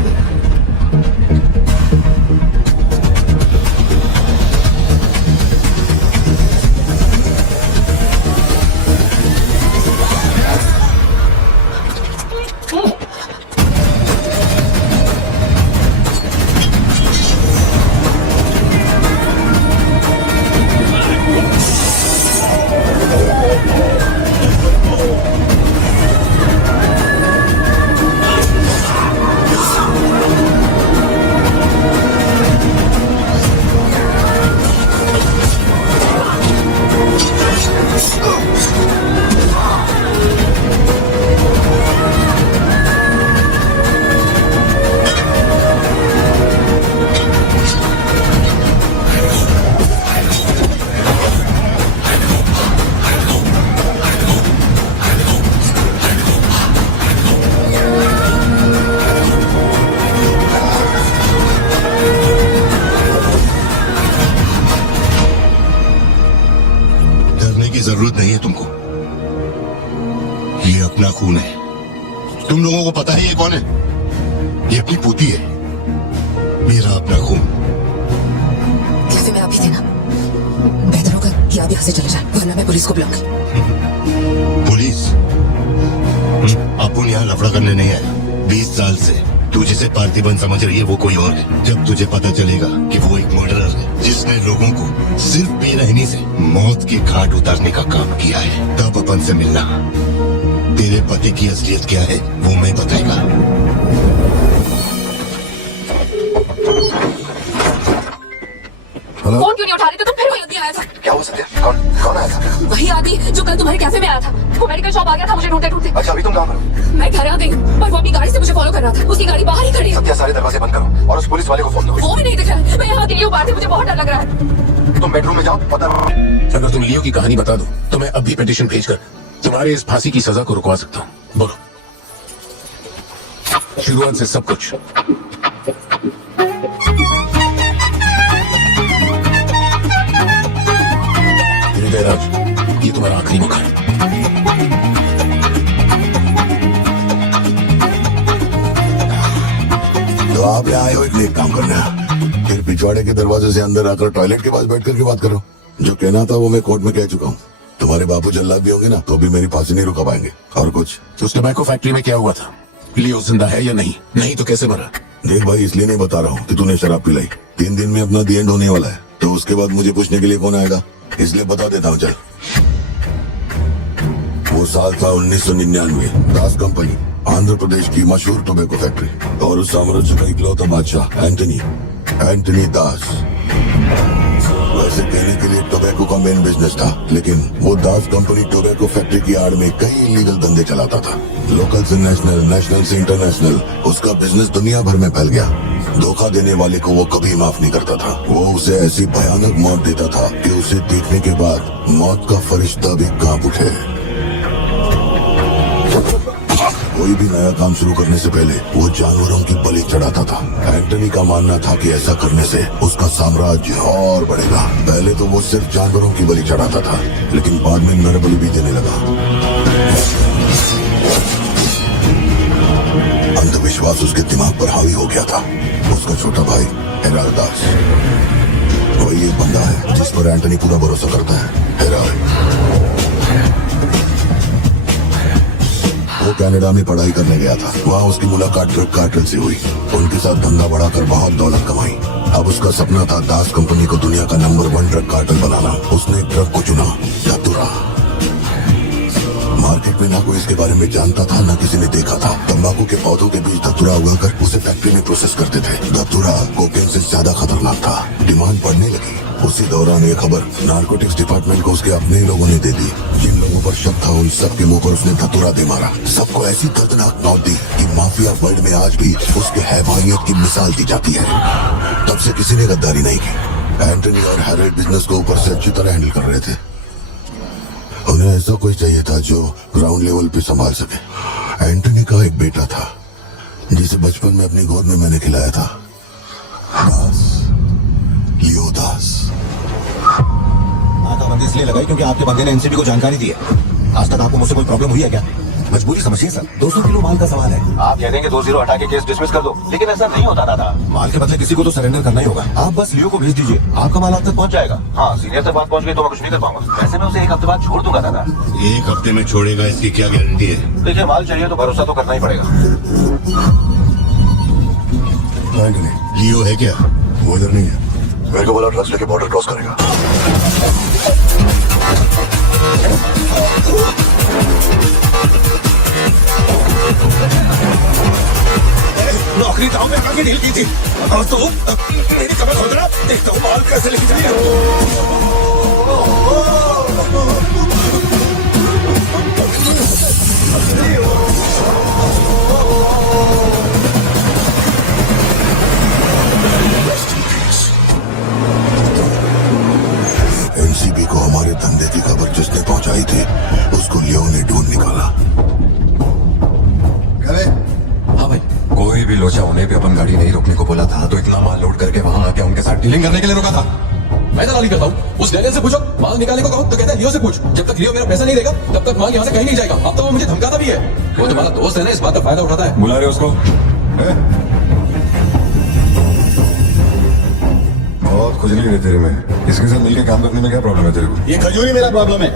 जरूरत नहीं है तुमको, ये अपना खून है। तुम लोगों को पता है ये कौन है? ये अपनी पोती है, मेरा अपना खून। कैफे में आप ही थे ना? बेहतर होगा कि आप यहाँ से चले जाएं, वरना मैं पुलिस को बुलाऊंगी। पुलिस? अपन यहाँ लफड़ा करने नहीं आया। 20 साल से तू जिसे पार्थिबन समझ रही है वो कोई और है। जब तुझे पता चलेगा कि वो एक मर्डरर है जिसने लोगों को सिर्फ बेरहमी से मौत के घाट उतारने का काम किया है, तब अपन से मिलना। तेरे पति की असलियत क्या है वो मैं बताएगा। फोन क्यों नहीं उठा रहे थे? तुम फिर वही आदमी आया था। क्या हो सकता है? कौन आया था? वही आदमी जो कल तुम्हारे कैफे में आया था। वो मेडिकल शॉप आ गया था मुझे ढूंढते ढूंढते। अच्छा, अभी तुम कहाँ पर? मैं घर आ गई हूँ, पर वो अपनी गाड़ी से मुझे फॉलो कर रहा था। उसकी गाड़ी बाहर ही खड़ी है। सत्या, सारे दरवाजे बंद करो और उस पुलिस वाले को फोन दो। वो भी नहीं दिख रहा है। मैं यहाँ अकेली हूँ, बाहर से मुझे बहुत डर लग रहा है। तुम बेडरूम में जाओ, पता। अगर तुम लियो की कहानी बता दो तो मैं अभी पिटीशन भेजकर तुम्हारे इस फांसी की सजा को रुकवा सकता हूँ। बोलो, शुरुआत से सब कुछ। ये तुम्हारा आखिरी मौका है। तो आप यहाँ आए हो एक नेक काम करना, फिर पिछवाड़े के दरवाजे से अंदर आकर टॉयलेट के पास बैठ करके बात करो। जो कहना था वो मैं कोर्ट में कह चुका हूँ। तुम्हारे बापू जल्लाद भी होंगे ना, तो भी मेरी फांसी नहीं रुका पाएंगे। और कुछ? उस टबैको फैक्ट्री में क्या हुआ था? लियो जिंदा है या नहीं? नहीं तो कैसे मरा? देख भाई, इसलिए नहीं बता रहा हूँ कि तूने शराब पिलाई। 3 दिन में अपना दी एंड होने वाला है, तो उसके बाद मुझे पूछने के लिए कौन आएगा? इसलिए बता देता हूँ, चल। वो साल था 1999। दास कंपनी, आंध्र प्रदेश की मशहूर टोबैको फैक्ट्री, और उस साम्राज्य का इकलौता बादशाह एंटनी दास। वैसे कहने के लिए टोबैको का मेन बिजनेस था, लेकिन वो दास कंपनी टोबैको फैक्ट्री की आड़ में कई इलीगल धंधे चलाता था। लोकल से नेशनल, नेशनल से इंटरनेशनल। उसका बिजनेस दुनिया भर में फैल गया। धोखा देने वाले को वो कभी माफ नहीं करता था। वो उसे ऐसी भयानक मौत देता था कि उसे देखने के बाद मौत का फरिश्ता भी कांप उठे। कोई भी नया काम शुरू करने से पहले वो जानवरों की बलि चढ़ाता था। एंटनी का मानना था कि ऐसा करने से उसका साम्राज्य और बढ़ेगा। पहले तो वो सिर्फ जानवरों की बलि चढ़ाता था, लेकिन बाद में नर बलि भी देने लगा। अंधविश्वास उसके दिमाग पर हावी हो गया था। उसका छोटा भाई हेराल्ड दास, वही एक बंदा है जिस पर एंटनी पूरा भरोसा करता है। हेराल्ड वो कनाडा में पढ़ाई करने गया था। वहाँ उसकी मुलाकात ड्रग कार्टेल से हुई। उनके साथ धंधा बढ़ाकर बहुत दौलत कमाई। अब उसका सपना था दास कंपनी को दुनिया का नंबर 1 ड्रग कार्टेल बनाना। उसने एक ड्रग को चुना, धतूरा। मार्केट में ना कोई इसके बारे में जानता था, ना किसी ने देखा था। तंबाकू के पौधों के बीच धतूरा उगाकर उसे फैक्ट्री में प्रोसेस करते थे। धतूरा कोकेन से ज्यादा खतरनाक था। डिमांड बढ़ने लगी। उसी दौरान ये खबर नारकोटिक्स डिपार्टमेंट को उसके अपने लोगों ने दे दी। जिन लोगों पर शक था उन सबके मुंह पर उसने धतूरा दे मारा। सबको ऐसी दर्दनाक मौत दी कि माफिया वर्ल्ड में आज भी उसके हैवानियत की मिसाल दी जाती है। तब से किसी ने गद्दारी नहीं की। एंटनी और हैरोल्ड बिजनेस को ऊपर से अच्छी तरह हैंडल कर रहे थे। उन्हें ऐसा कोई चाहिए था जो ग्राउंड लेवल पे संभाल सके। एंटनी का एक बेटा था जिसे बचपन में अपनी गोद में मैंने खिलाया था। दास, लियो दास। नाकाबंदी इसलिए लगाई क्योंकि आपके बंदे ने एनसीबी को जानकारी दी है। आज तक आपको मुझसे कोई प्रॉब्लम हुई है क्या? मजबूरी समझिए सर, 200 किलो माल का सवाल है। आप कह देंगे 20 हटा के केस डिसमिस कर दो, लेकिन ऐसा नहीं होता दादा। माल के बदले किसी को तो सरेंडर करना ही होगा। आप बस लियो को भेज दीजिए, आपका माल आप तक पहुंच जाएगा। हाँ, सीनियर तक बात पहुंच गई तो मैं कुछ नहीं कर पाऊंगा। वैसे मैं उसे 1 हफ्ते बाद छोड़ दूंगा दादा। 1 हफ्ते में छोड़ेगा इसकी क्या गारंटी है? देखिए, माल चाहिए तो भरोसा तो करना ही पड़ेगा। लियो है क्या? वो इधर नहीं है। मेरे को बोला ट्रक्स लेके बॉर्डर क्रॉस करेगा। नौकरी दाव में काफी डील की थी और तो मेरी कमर खोद रहा, देखता हूँ माल कैसे लेके जाए। एनसीबी को हमारे धंधे की खबर जिसने पहुंचाई थी उसको लियो ने ढूंढ निकाला। हाँ भाई, कोई भी लोचा उन्हें भी अपन गाड़ी नहीं रोकने को बोला था, तो इतना माल लोड करके वहां आके उनके साथ डीलिंग करने के लिए रोका था। मैं दलाली करता हूँ, उस डैनियल से पूछो, माल निकालने को कहो तो कहता है लियो से पूछ। जब तक लियो मेरा पैसा नहीं देगा तब तक माल यहाँ से कहीं नहीं जाएगा। अब तो वो मुझे धमकाता भी है। वो तुम्हारा दोस्त है ना, इस बात का फायदा उठाता है। बुला रहे उसको? बहुत खुजली है तेरे में। इसके साथ मिलकर काम करने में क्या प्रॉब्लम है तेरे को? ये खजूरी मेरा प्रॉब्लम है।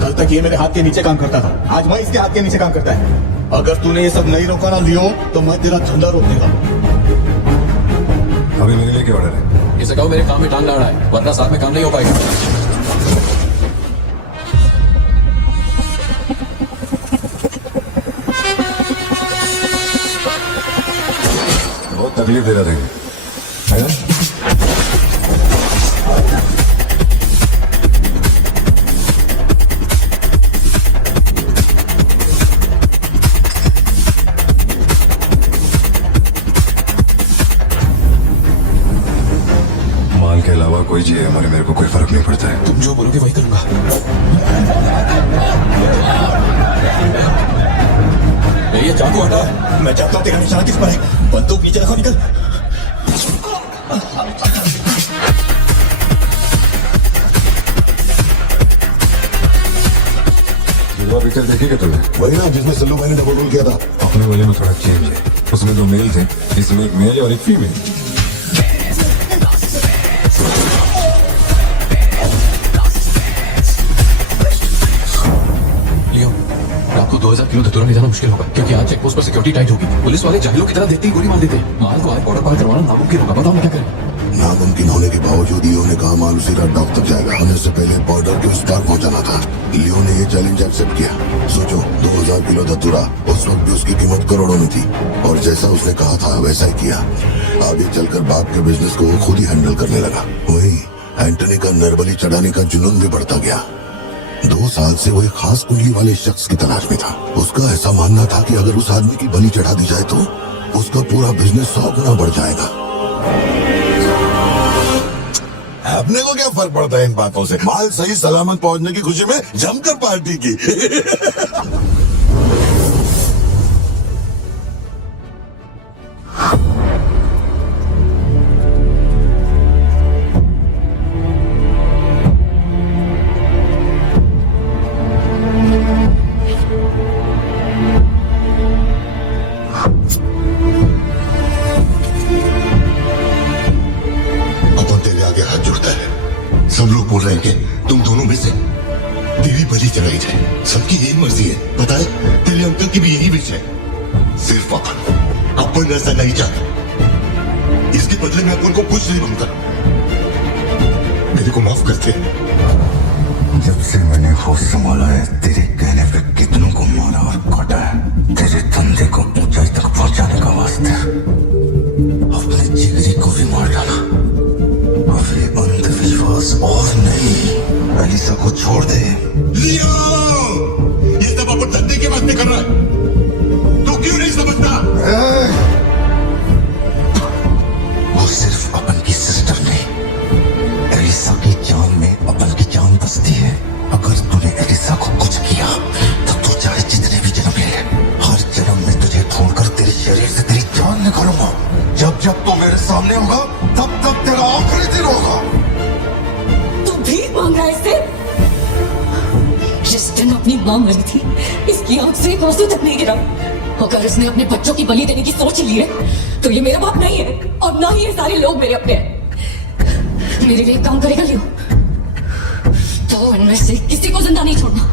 कल तक ये मेरे हाथ के नीचे काम करता था, आज मैं इसके हाथ के नीचे काम करता है। अगर तूने ये सब नहीं रोका ना लियो तो मैं तेरा धंधा रोक देगा। अभी मेरे लिए क्या ऑर्डर है? इसे कहो मेरे काम में टांग ला रहा है, वरना साथ में काम नहीं हो पाएगा। बहुत तकलीफ दे रहा था, है ना? माल के अलावा कोई चीज हमारे मेरे को कोई फर्क नहीं पड़ता है। तुम जो बोलोगे वही करूंगा। ये चाकू हटा। मैं जानता हूँ तेरा निशाना किस पर है। बंदूक नीचे रखो, निकल। पिक्चर देखी क्या तुमने? वही ना जिसमें सल्लू भाई ने डबल रोल किया था। अपने वाले में थोड़ा चेंज है, उसमें 2 मेल थे, इसमें 1 मेल और 1 फीमेल। लियो, रात को 2000 किलो धतूरा ले जाना मुश्किल होगा, क्योंकि आज चेक पोस्ट पर सिक्योरिटी टाइट होगी। पुलिस वाले जाहिलों की तरह देखते ही गोली मार देते हैं। माल को आज बॉर्डर पार करवाना नामुमकिन होगा। बताओ मैं क्या करूं? नामुमकिन होने के बावजूद लियो ने कहा माल उसी रात डॉक तक जाएगा। हमें उससे पहले बॉर्डर के उस पार पहुंचाना था। लियो ने ये चैलेंज एक्सेप्ट किया। सोचो, 2000 किलो धतूरा, उस वक्त भी उसकी कीमत करोड़ों में थी, और जैसा उसने कहा था वैसा ही किया। आगे चलकर बाप के बिजनेस को वो खुद ही हैंडल करने लगा। वही एंटनी का नरबली चढ़ाने का जुनून भी बढ़ता गया। 2 साल से वो एक खास कुंडली वाले शख्स की तलाश में था। उसका ऐसा मानना था कि अगर उस आदमी की बलि चढ़ा दी जाए तो उसका पूरा बिजनेस 100 गुना बढ़ जाएगा। अपने को क्या फर्क पड़ता है इन बातों से? माल सही सलामत पहुंचने की खुशी में जमकर पार्टी की। सब लोग बोल रहे हैं कि तुम दोनों में से तेरी बलि चढ़ाई जाए। सबकी यही मर्जी है, पता है? तेरे अंकल की भी यही विश है। सिर्फ अपन ऐसा नहीं चाहते। इसके बदले में अपन को कुछ नहीं बनता। मेरे को माफ करते। जब से मैंने होश संभाला है, तेरे कहने पे कितनों को मारा और काटा है। तेरे धंधे को ऊंचाई तक पहुंचाने का वास्ते अपने जिगरी को भी मार डाला। अब ये अंधविश्वास और नहीं, एलिसा को छोड़ दे। लियो, ये सब अपन धंधे के वास्ते कर रहा है, तो क्यों नहीं समझता? वो सिर्फ अपन की सिस्टर नहीं, एलिसा की जान में अपन की जान बसती है। अगर तूने एलिसा को कुछ किया तो तू चाहे जितने भी जन्म ले, हर जन्म में तुझे ढूंढ जब तू मेरे सामने होगा तब तक तेरा आखिरी दिन होगा। तू भीख मांग रहा है इससे? जिस दिन अपनी मां मरी थी इसकी आंख से एक आंसू तक नहीं गिरा। अगर इसने अपने बच्चों की बलि देने की सोच ली है तो ये मेरा बाप नहीं है और ना ही ये सारे लोग मेरे अपने हैं। मेरे लिए एक काम करेगा लियो, तो इनमें से किसी को जिंदा नहीं छोड़ना।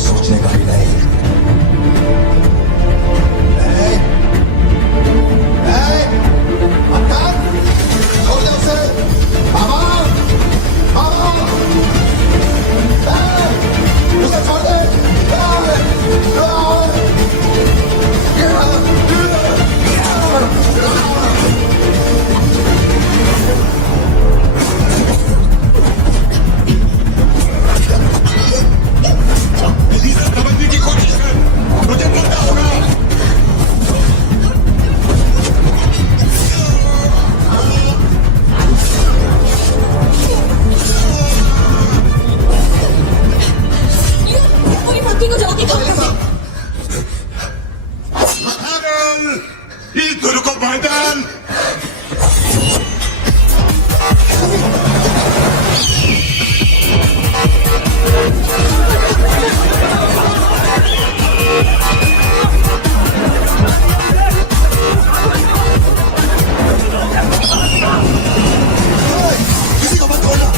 सोचने का भी नहीं। छोड़ दे उसे। बाबा, बाबा, उसे छोड़ दे। समझने की कोशिश कर, मुझे पता होगा। पूरी फैक्ट्री को जला के खाक कर दे। इस दोनों को मैदान किसी को मत छोड़ना।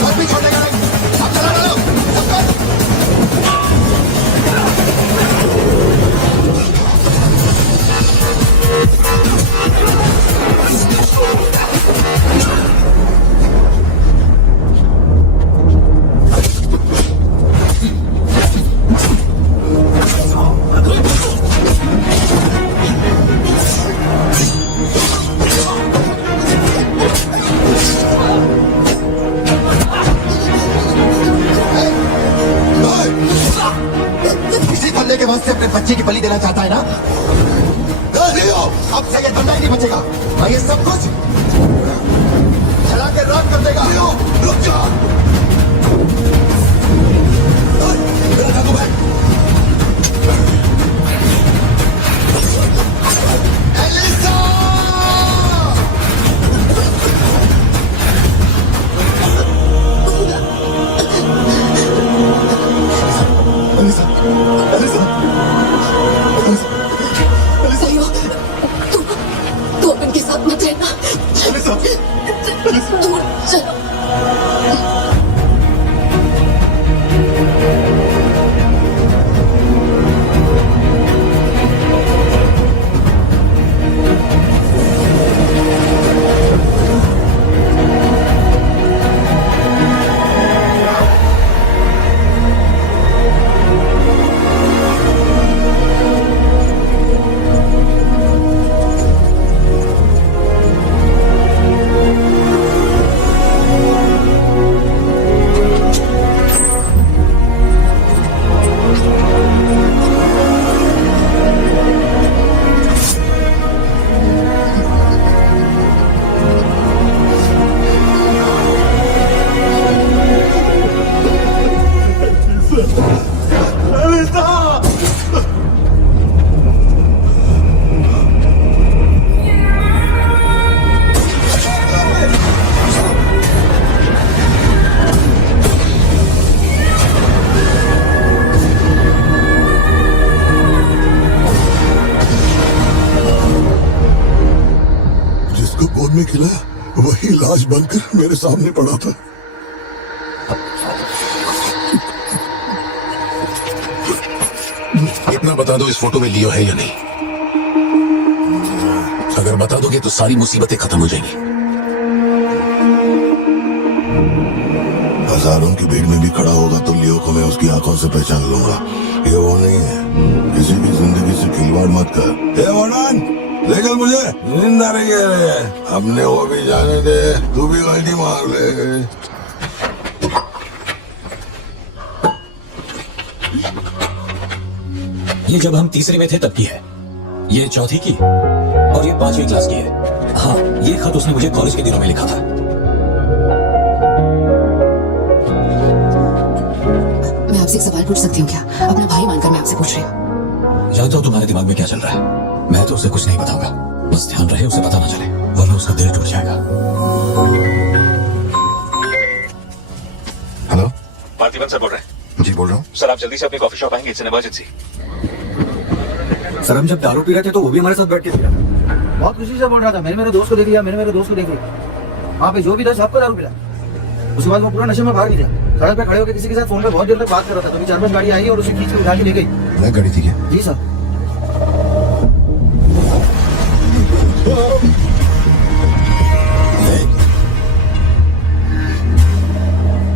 कोई भी छोड़ने का नहीं। अब चला डालो, सबको। इसी धंधे के वास्ते अपने बच्चे की बलि देना चाहता है ना? लियो, अब से ये धंधा ही नहीं बचेगा। मैं ये सब कुछ जला के राख कर देगा। लियो, रुक जा। मेरा चाकू भाई। एलिसा! एलिसा, एलिसा, एलिसा, लियो, तू अब इनके साथ मत रहना। एलिसा, दूर चलो। में खिलाया वही लाश बनकर मेरे सामने पड़ा था। इतना बता दो, इस फोटो में लियो है या नहीं? अगर बता दोगे तो सारी मुसीबतें खत्म हो जाएंगी। हजारों की भीड़ में भी खड़ा होगा तो लियो को मैं उसकी आंखों से पहचान लूंगा। ये वो नहीं है। किसी की जिंदगी से खिलवाड़ मत कर। हे वर्णन, लेकिन मुझे नींद आ रही है। हमने वो भी जाने दे, तू भी गलती मार ले। ये जब हम तीसरे में थे तब की है, ये चौथी की और ये 5वीं क्लास की है। हाँ, ये खत उसने मुझे कॉलेज के दिनों में लिखा था। मैं आपसे एक सवाल पूछ सकती हूँ क्या? अपना भाई मानकर मैं आपसे पूछ रही हूँ। जानता हूँ तुम्हारे दिमाग में क्या चल रहा है। मैं तो उसे कुछ नहीं बताऊंगा, बस ध्यान रहे उसे पता ना चले, वरना उसका दिल टूट जाएगा। हेलो, पार्थिवन सर बोल रहे हैं। जी बोल रहा हूँ। सर आप जल्दी से अपनी कॉफी शॉप आएंगे, इट्स एन इमरजेंसी। सर हम जब दारू पी रहे थे तो वो भी हमारे साथ बैठ के पिया। बहुत खुशी से बोल रहा था, मैंने मेरे दोस्त को देख लिया, मैंने मेरे दोस्त को देख लिया। वहाँ पे जो भी था सबको दारू पिला। उसके बाद वो पूरा नशे में भाग गया। सड़क पे खड़े होकर किसी के साथ फोन पे बहुत देर तक बात कर रहा था। तभी 4-5 गाड़ी आई और उसे खींच के उठा के ले गई। ब्लैक गाड़ी थी क्या? जी सर।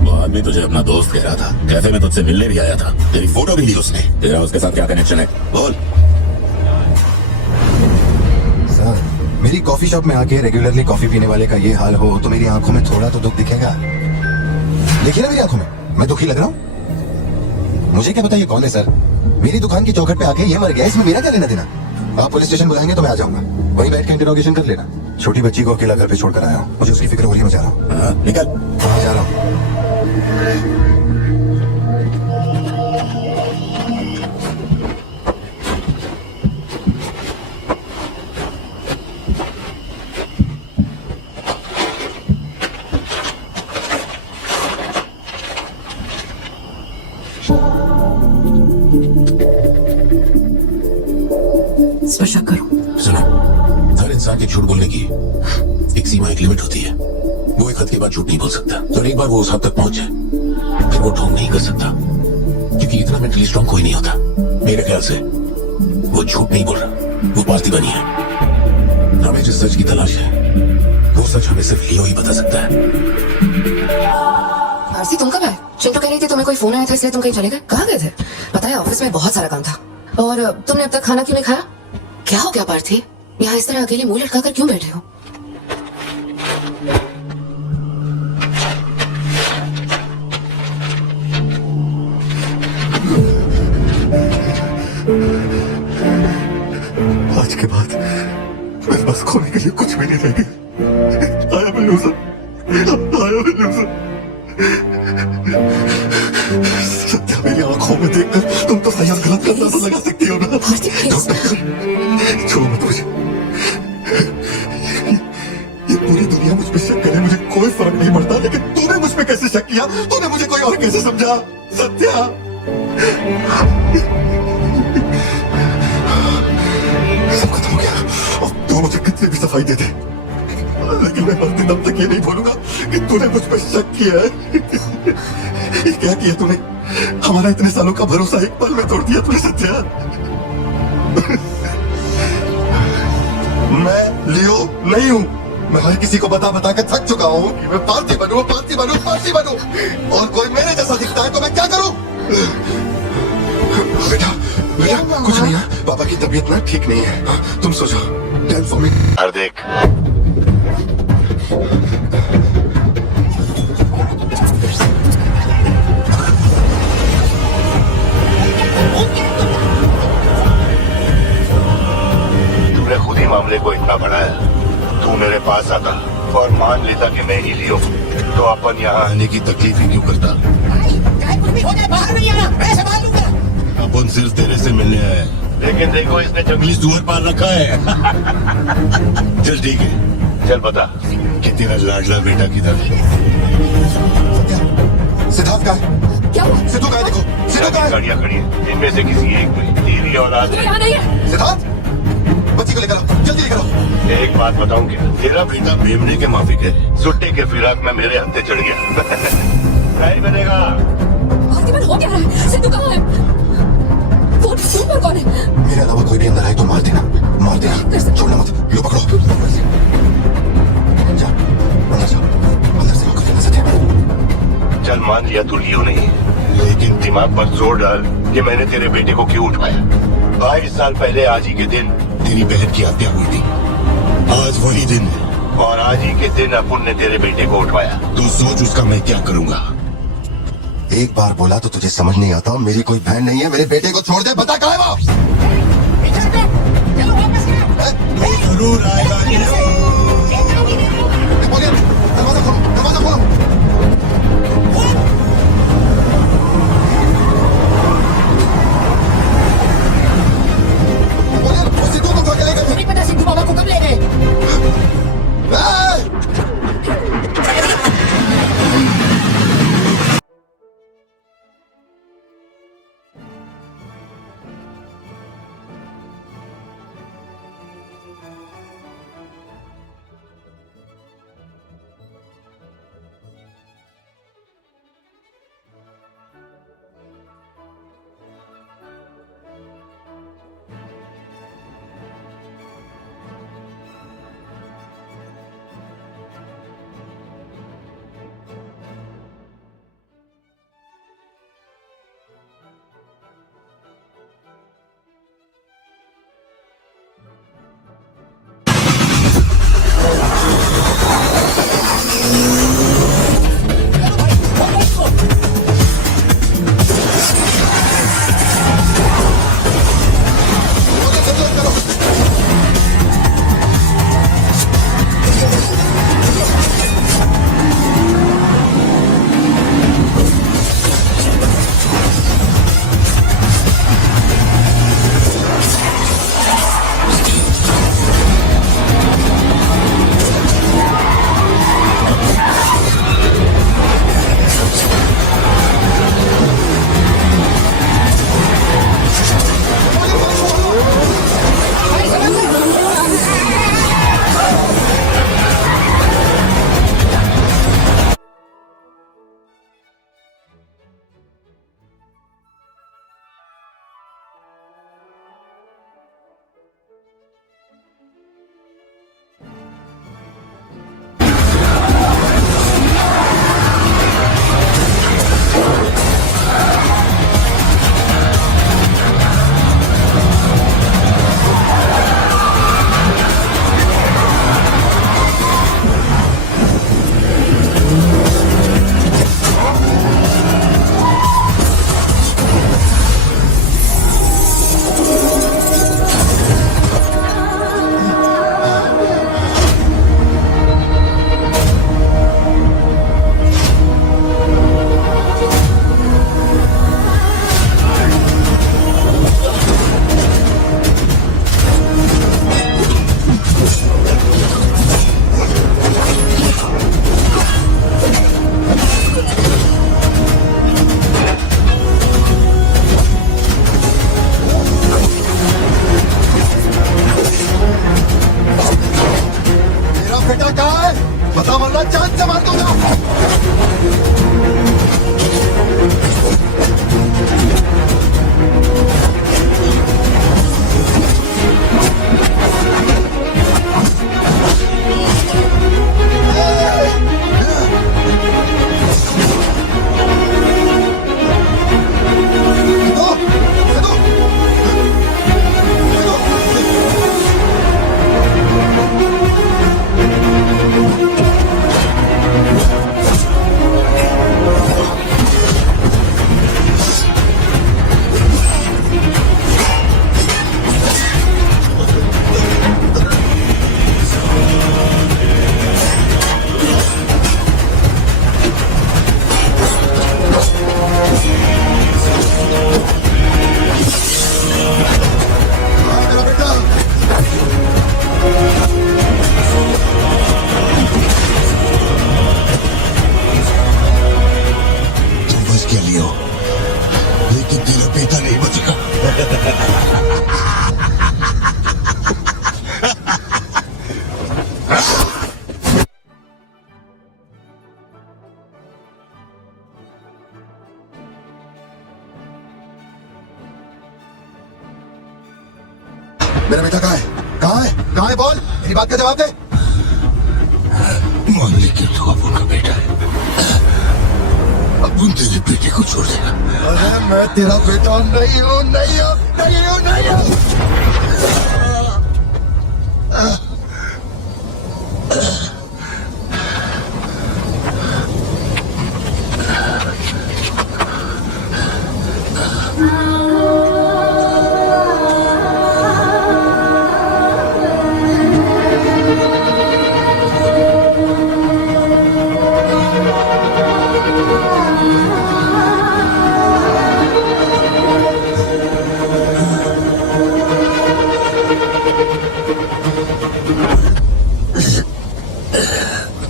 वो आदमी तुझे अपना दोस्त कह रहा था, कैफे में तुझसे मिलने भी आया था, तेरी फोटो भी ली उसने। तेरा उसके साथ क्या कनेक्शन है, बोल। सर, मेरी कॉफी शॉप में आके रेगुलरली कॉफी पीने वाले का ये हाल हो तो मेरी आंखों में थोड़ा तो दुख दिखेगा। देखिए ना मेरी आंखों में, मैं दुखी लग रहा हूँ? मुझे क्या पता ये कौन है सर? मेरी दुकान की चौखट पे आके ये मर गया, इसमें मेरा क्या लेना देना? आप पुलिस स्टेशन बुलाएंगे तो मैं आ जाऊंगा, वहीं बैठ के इंटरोगेशन कर लेना। छोटी बच्ची को अकेला घर पे छोड़कर आया हूँ, मुझे उसकी फिक्र हो रही है। मैं जा रहा हूँ। निकल। कहाँ जा रहा हूँ? इस पर शक करो। सुनो, हर इंसान के झूठ बोलने की एक सीमा, एक लिमिट होती है। वो एक हद के बाद झूठ नहीं बोल सकता, और एक बार वो उस हद तक पहुंच जाए फिर वो ढोंग नहीं कर सकता, क्योंकि इतना मेंटली स्ट्रांग कोई नहीं होता। मेरे ख्याल से वो झूठ नहीं बोल रहा, वो पार्टी बनी है। हमें जिस सच की तलाश है वो सच हमें सिर्फ लियो ही बता सकता है। आरसी तुम कब आए? चिंटू कह रही थी तुम्हें कोई फोन आया था इसलिए तुम कहीं चले गए। कहाँ गए थे? पता है ऑफिस में बहुत सारा काम था। और तुमने अब तक खाना क्यों नहीं खाया? क्या हो गया पार्थी? यहाँ इस तरह अकेले मुंह लटका कर क्यों बैठे हो? आज के बाद मेरे पास खोने के लिए कुछ भी नहीं रहेगी। आया मैं लूजर, आया मैं लूजर। सत्या, मेरी आंखों में देखकर तुम तो सही और गलत का अंदाजा लगा सकती हो ना? छोड़ो मत मुझे। ये पूरी दुनिया मुझ पे शक करे, मुझे कोई फर्क नहीं पड़ता, लेकिन तूने मुझ पे कैसे शक किया? तूने मुझे कोई और कैसे समझा? सत्या, सब खत्म हो गया। अब तू मुझे कितनी भी सफाई दे दे, लेकिन मैं मरते दम तक ये नहीं भूलूंगा कि तूने मुझ पर शक किया है। ये क्या किया तूने? हमारा इतने सालों का भरोसा एक पल में तोड़ दिया तूने सत्या। मैं लियो नहीं हूँ। मैं हर किसी को बता बता के थक चुका हूँ कि मैं पार्टी बनूं, पार्टी बनूं, पार्टी बनूं, और कोई मेरे जैसा दिखता है तो मैं क्या करूं? बेटा, बेटा कुछ नहीं है, पापा की तबीयत ना ठीक नहीं है, तुम सो जाओ। Tell for me. देख, तूने खुद ही मामले को इतना बढ़ाया। तू मेरे पास आता और मान लेता कि मैं ही लियो, तो अपन यहाँ आने की तकलीफ ही क्यों करता? अपन सिर्फ तेरे से मिलने आए, लेकिन देखो इसने जंगली सुअर पाल रखा है। चल ठीक है, चल बता कि तेरा लाडला बेटा किधर है? सिद्धार्थ का है? क्या हुआ? सिद्धू का है? देखो सिद्धू का है। गाड़ियाँ खड़ी हैं, इनमें से किसी एक में तेरी औलाद है। यहाँ नहीं है। सिद्धार्थ, बच्ची को लेकर आओ, जल्दी लेकर आओ। एक बात बताऊं क्या? तेरा बेटा मेमने के माफिक है, सुट्टे के फिराक में मेरे हत्थे चढ़ गया। नहीं मिलेगा। पार्थिवन हो क्या रहा है? सिद्धू कहाँ है? फोन पर कौन है? मेरे अलावा कोई भी अंदर आए तो मार देना, मार देना, छोड़ना मत। लो पकड़ो, जा अंदर जाओ, अंदर से होकर लेना सत्या। चल मान लिया तू लियो नहीं, लेकिन दिमाग पर जोर डाल कि मैंने तेरे बेटे को क्यों उठवाया। 22 साल पहले आज ही के दिन तेरी बहन की हत्या हुई थी। आज वही दिन है और आज ही के दिन अपुन ने तेरे बेटे को उठवाया। तो सोच उसका मैं क्या करूंगा। एक बार बोला तो तुझे समझ नहीं आता। मेरी कोई बहन नहीं है, मेरे बेटे को छोड़ दे। बता कहाँ है वो? वो जरूर आएगा। नेपोलियन, दरवाजा खोलो, दरवाजा खोलो। नेपोलियन, वो सिद्धू को उठा के ले गए। नहीं पता सिद्धू बाबा को कब ले गए। मेरा बेटा कहाँ है? कहाँ है? कहाँ है? बोल, मेरी बात का जवाब दे। मान ली कि तू अपुन का बेटा है, अपुन तेरे बेटे को छोड़ देगा। अरे मैं तेरा बेटा नहीं हूँ, नहीं हूँ, नहीं हूँ, नहीं हूँ।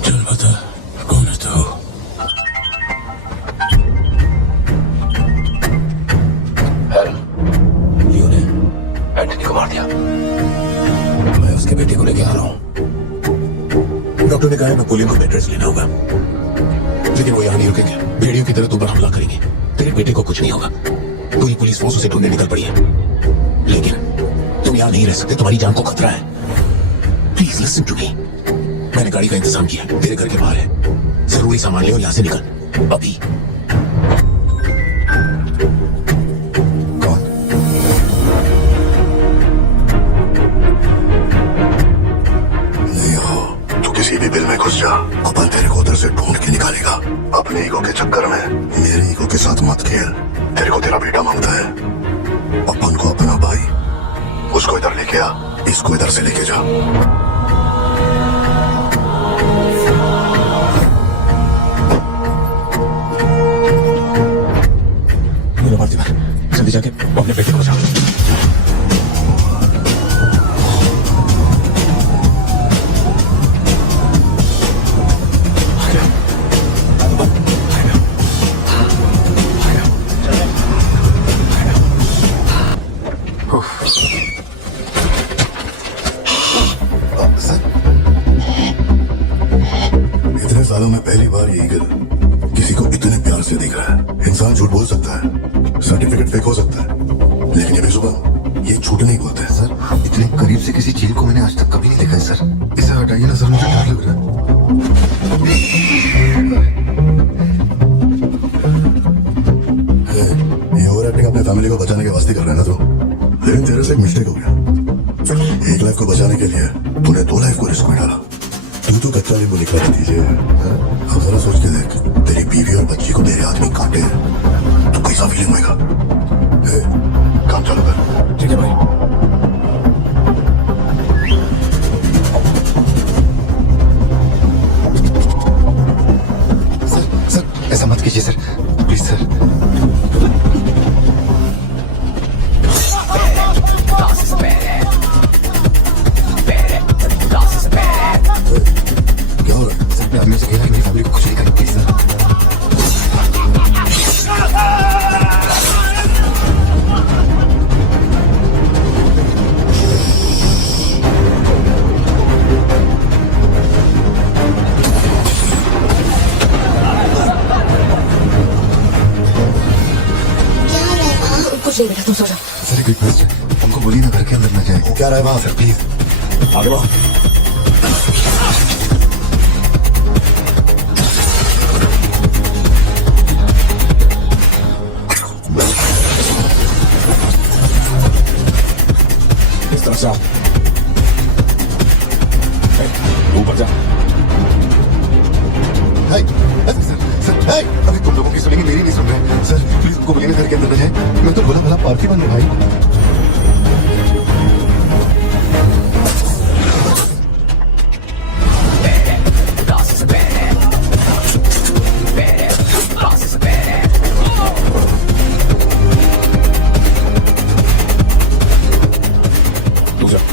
चल बता कौन है तू? लियो ने एंटनी को मार दिया। मैं उसके बेटे को लेके आ रहा हूँ। डॉक्टर ने कहा है मैं पुलिस को बेड रेस्ट लेना होगा, लेकिन वो यहाँ नहीं रुकेंगे। भेड़ियों की तरह तुम पर हमला करेंगे। तेरे बेटे को कुछ नहीं होगा। पूरी पुलिस फोर्स उसे ढूंढने निकल पड़ी है, लेकिन तुम यहाँ नहीं रह सकते। तुम्हारी जान को खतरा है। Please listen to me. मैंने गाड़ी का इंतजाम किया है, तेरे घर के बाहर है। जरूरी सामान ले और यहाँ से निकल अभी। कौन? नहीं हो तू किसी भी बिल में घुस जा, अपन तेरे को उधर से ढूंढ के निकालेगा। अपने ईगो के चक्कर में मेरे ईगो के साथ मत खेल। तेरे को तेरा बेटा मांगता है, अपन को अपना भाई। उसको इधर लेके आ, इसको इधर से लेके जा। जल्दी जाके अपने बेटे को बचाओ। इतने सालों में पहली बार ये ईगल किसी को इतने प्यार से देख रहा है। इंसान झूठ बोल सकता है, सर्टिफिकेट फेक हो सकता है, लेकिन ये बेजुबान, ये झूठ नहीं बोलता है। सर इतने करीब से किसी चील को मैंने आज तक कभी नहीं देखा है सर। इसे हटाइए ना सर, मुझे डर लग रहा है। ये ओवर एक्टिंग अपने फैमिली को बचाने के वास्ते कर रहा है ना तो, लेकिन तेरे से एक मिस्टेक हो गया। एक लाइफ को बचाने के लिए तूने 2 लाइफ को रिस्क में डाला। तू तो कच्चा नींबू निकला दीजिए। अब जरा सोच के देख, तेरी बीवी और बच्ची को तेरे आदमी काटे तो कैसा फीलिंग होगा? काम चालू कर। ठीक है भाई। सर ऐसा मत कीजिए सर, प्लीज सर। क्या हो रहा है? सर मैं आदमी से कह रहा है मेरी फैमिली को कुछ नहीं करें, प्लीज सर। कुछ नहीं बेटा, तुम सो जाओ। सर एक रिक्वेस्ट है, हमको बोलिए ना घर के अंदर न जाए। क्या रहा है वहां? सर प्लीज आगे बढ़ो। इस तरफ से आओ। ऊपर जा। सर अभी तुम लोगों की सुनेंगे, मेरी नहीं सुन रहे। सर प्लीज हमको बोलिए ना घर के अंदर न जाए। मैं तो भोला भला पार्थिवन हूँ भाई।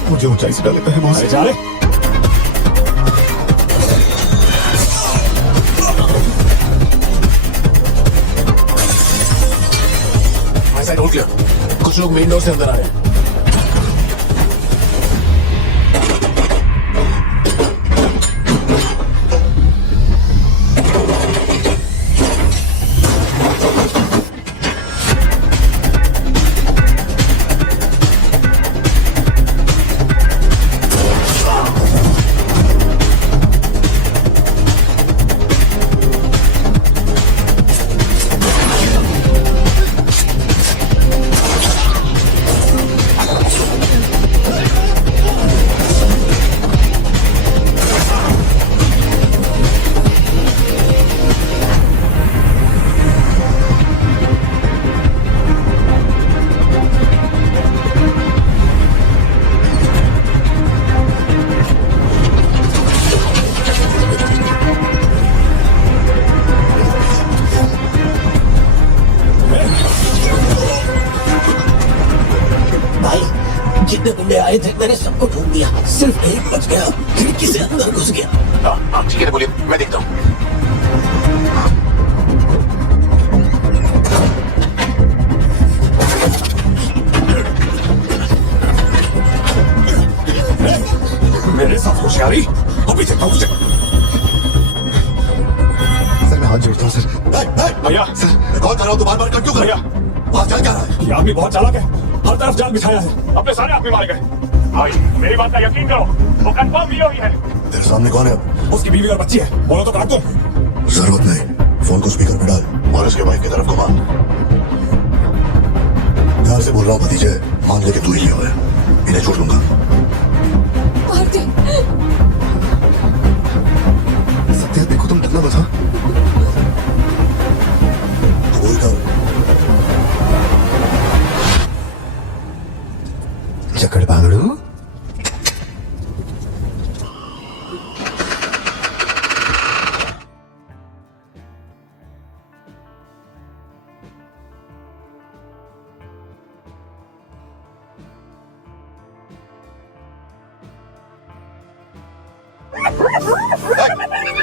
मुझे ऊंचाई से डर लगता है बहुत। जा रहे। कुछ लोग मेन डोर से अंदर आ रहे हैं। आए थे, मैंने सबको ढूंढ लिया, सिर्फ एक बच गया, खिड़की से अंदर घुस गया। हाँ ठीक है, बोलिए, मैं देखता हूँ। मेरे साथ होशियारी अभी देखता हूँ। सर मैं हाथ जोड़ता हूँ सर। भैया सर मैं कॉल कर रहा हूँ तो बार-बार कट क्यों कर रहे भैया, हो? वहाँ चल क्या रहा है? ये आदमी बहुत चालाक है, हर तरफ जाल बिछाया है, अपने सारे आदमी मारे गए। भाई मेरी बात का यकीन करो, वो कंफर्म हीरो ही है। तेरे सामने कौन है? उसकी बीवी और बच्ची है, बोलो तो काट दो। जरूरत नहीं, फोन को स्पीकर पे डाल और उसके बाइक की तरफ घुमा। प्यार से बोल रहा हूँ भतीजे, मान ले कि तू ही लिया हुआ है, इन्हें छोड़ दूंगा। भारती, सत्या देखो, तुम डरना मत। हाँ तो बोल कर जकड़ बांगड़ू।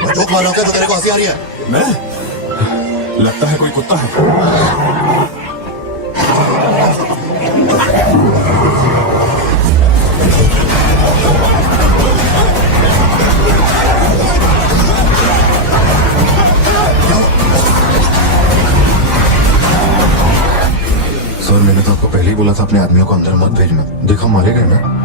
मैं जोक मार रहा हूँ तो तेरे को हंसी आ रही है? मैं लगता है कोई कुत्ता है। सर मैंने तो आपको पहले ही बोला था अपने आदमियों को अंदर मत भेजना, देखा मारे गए ना।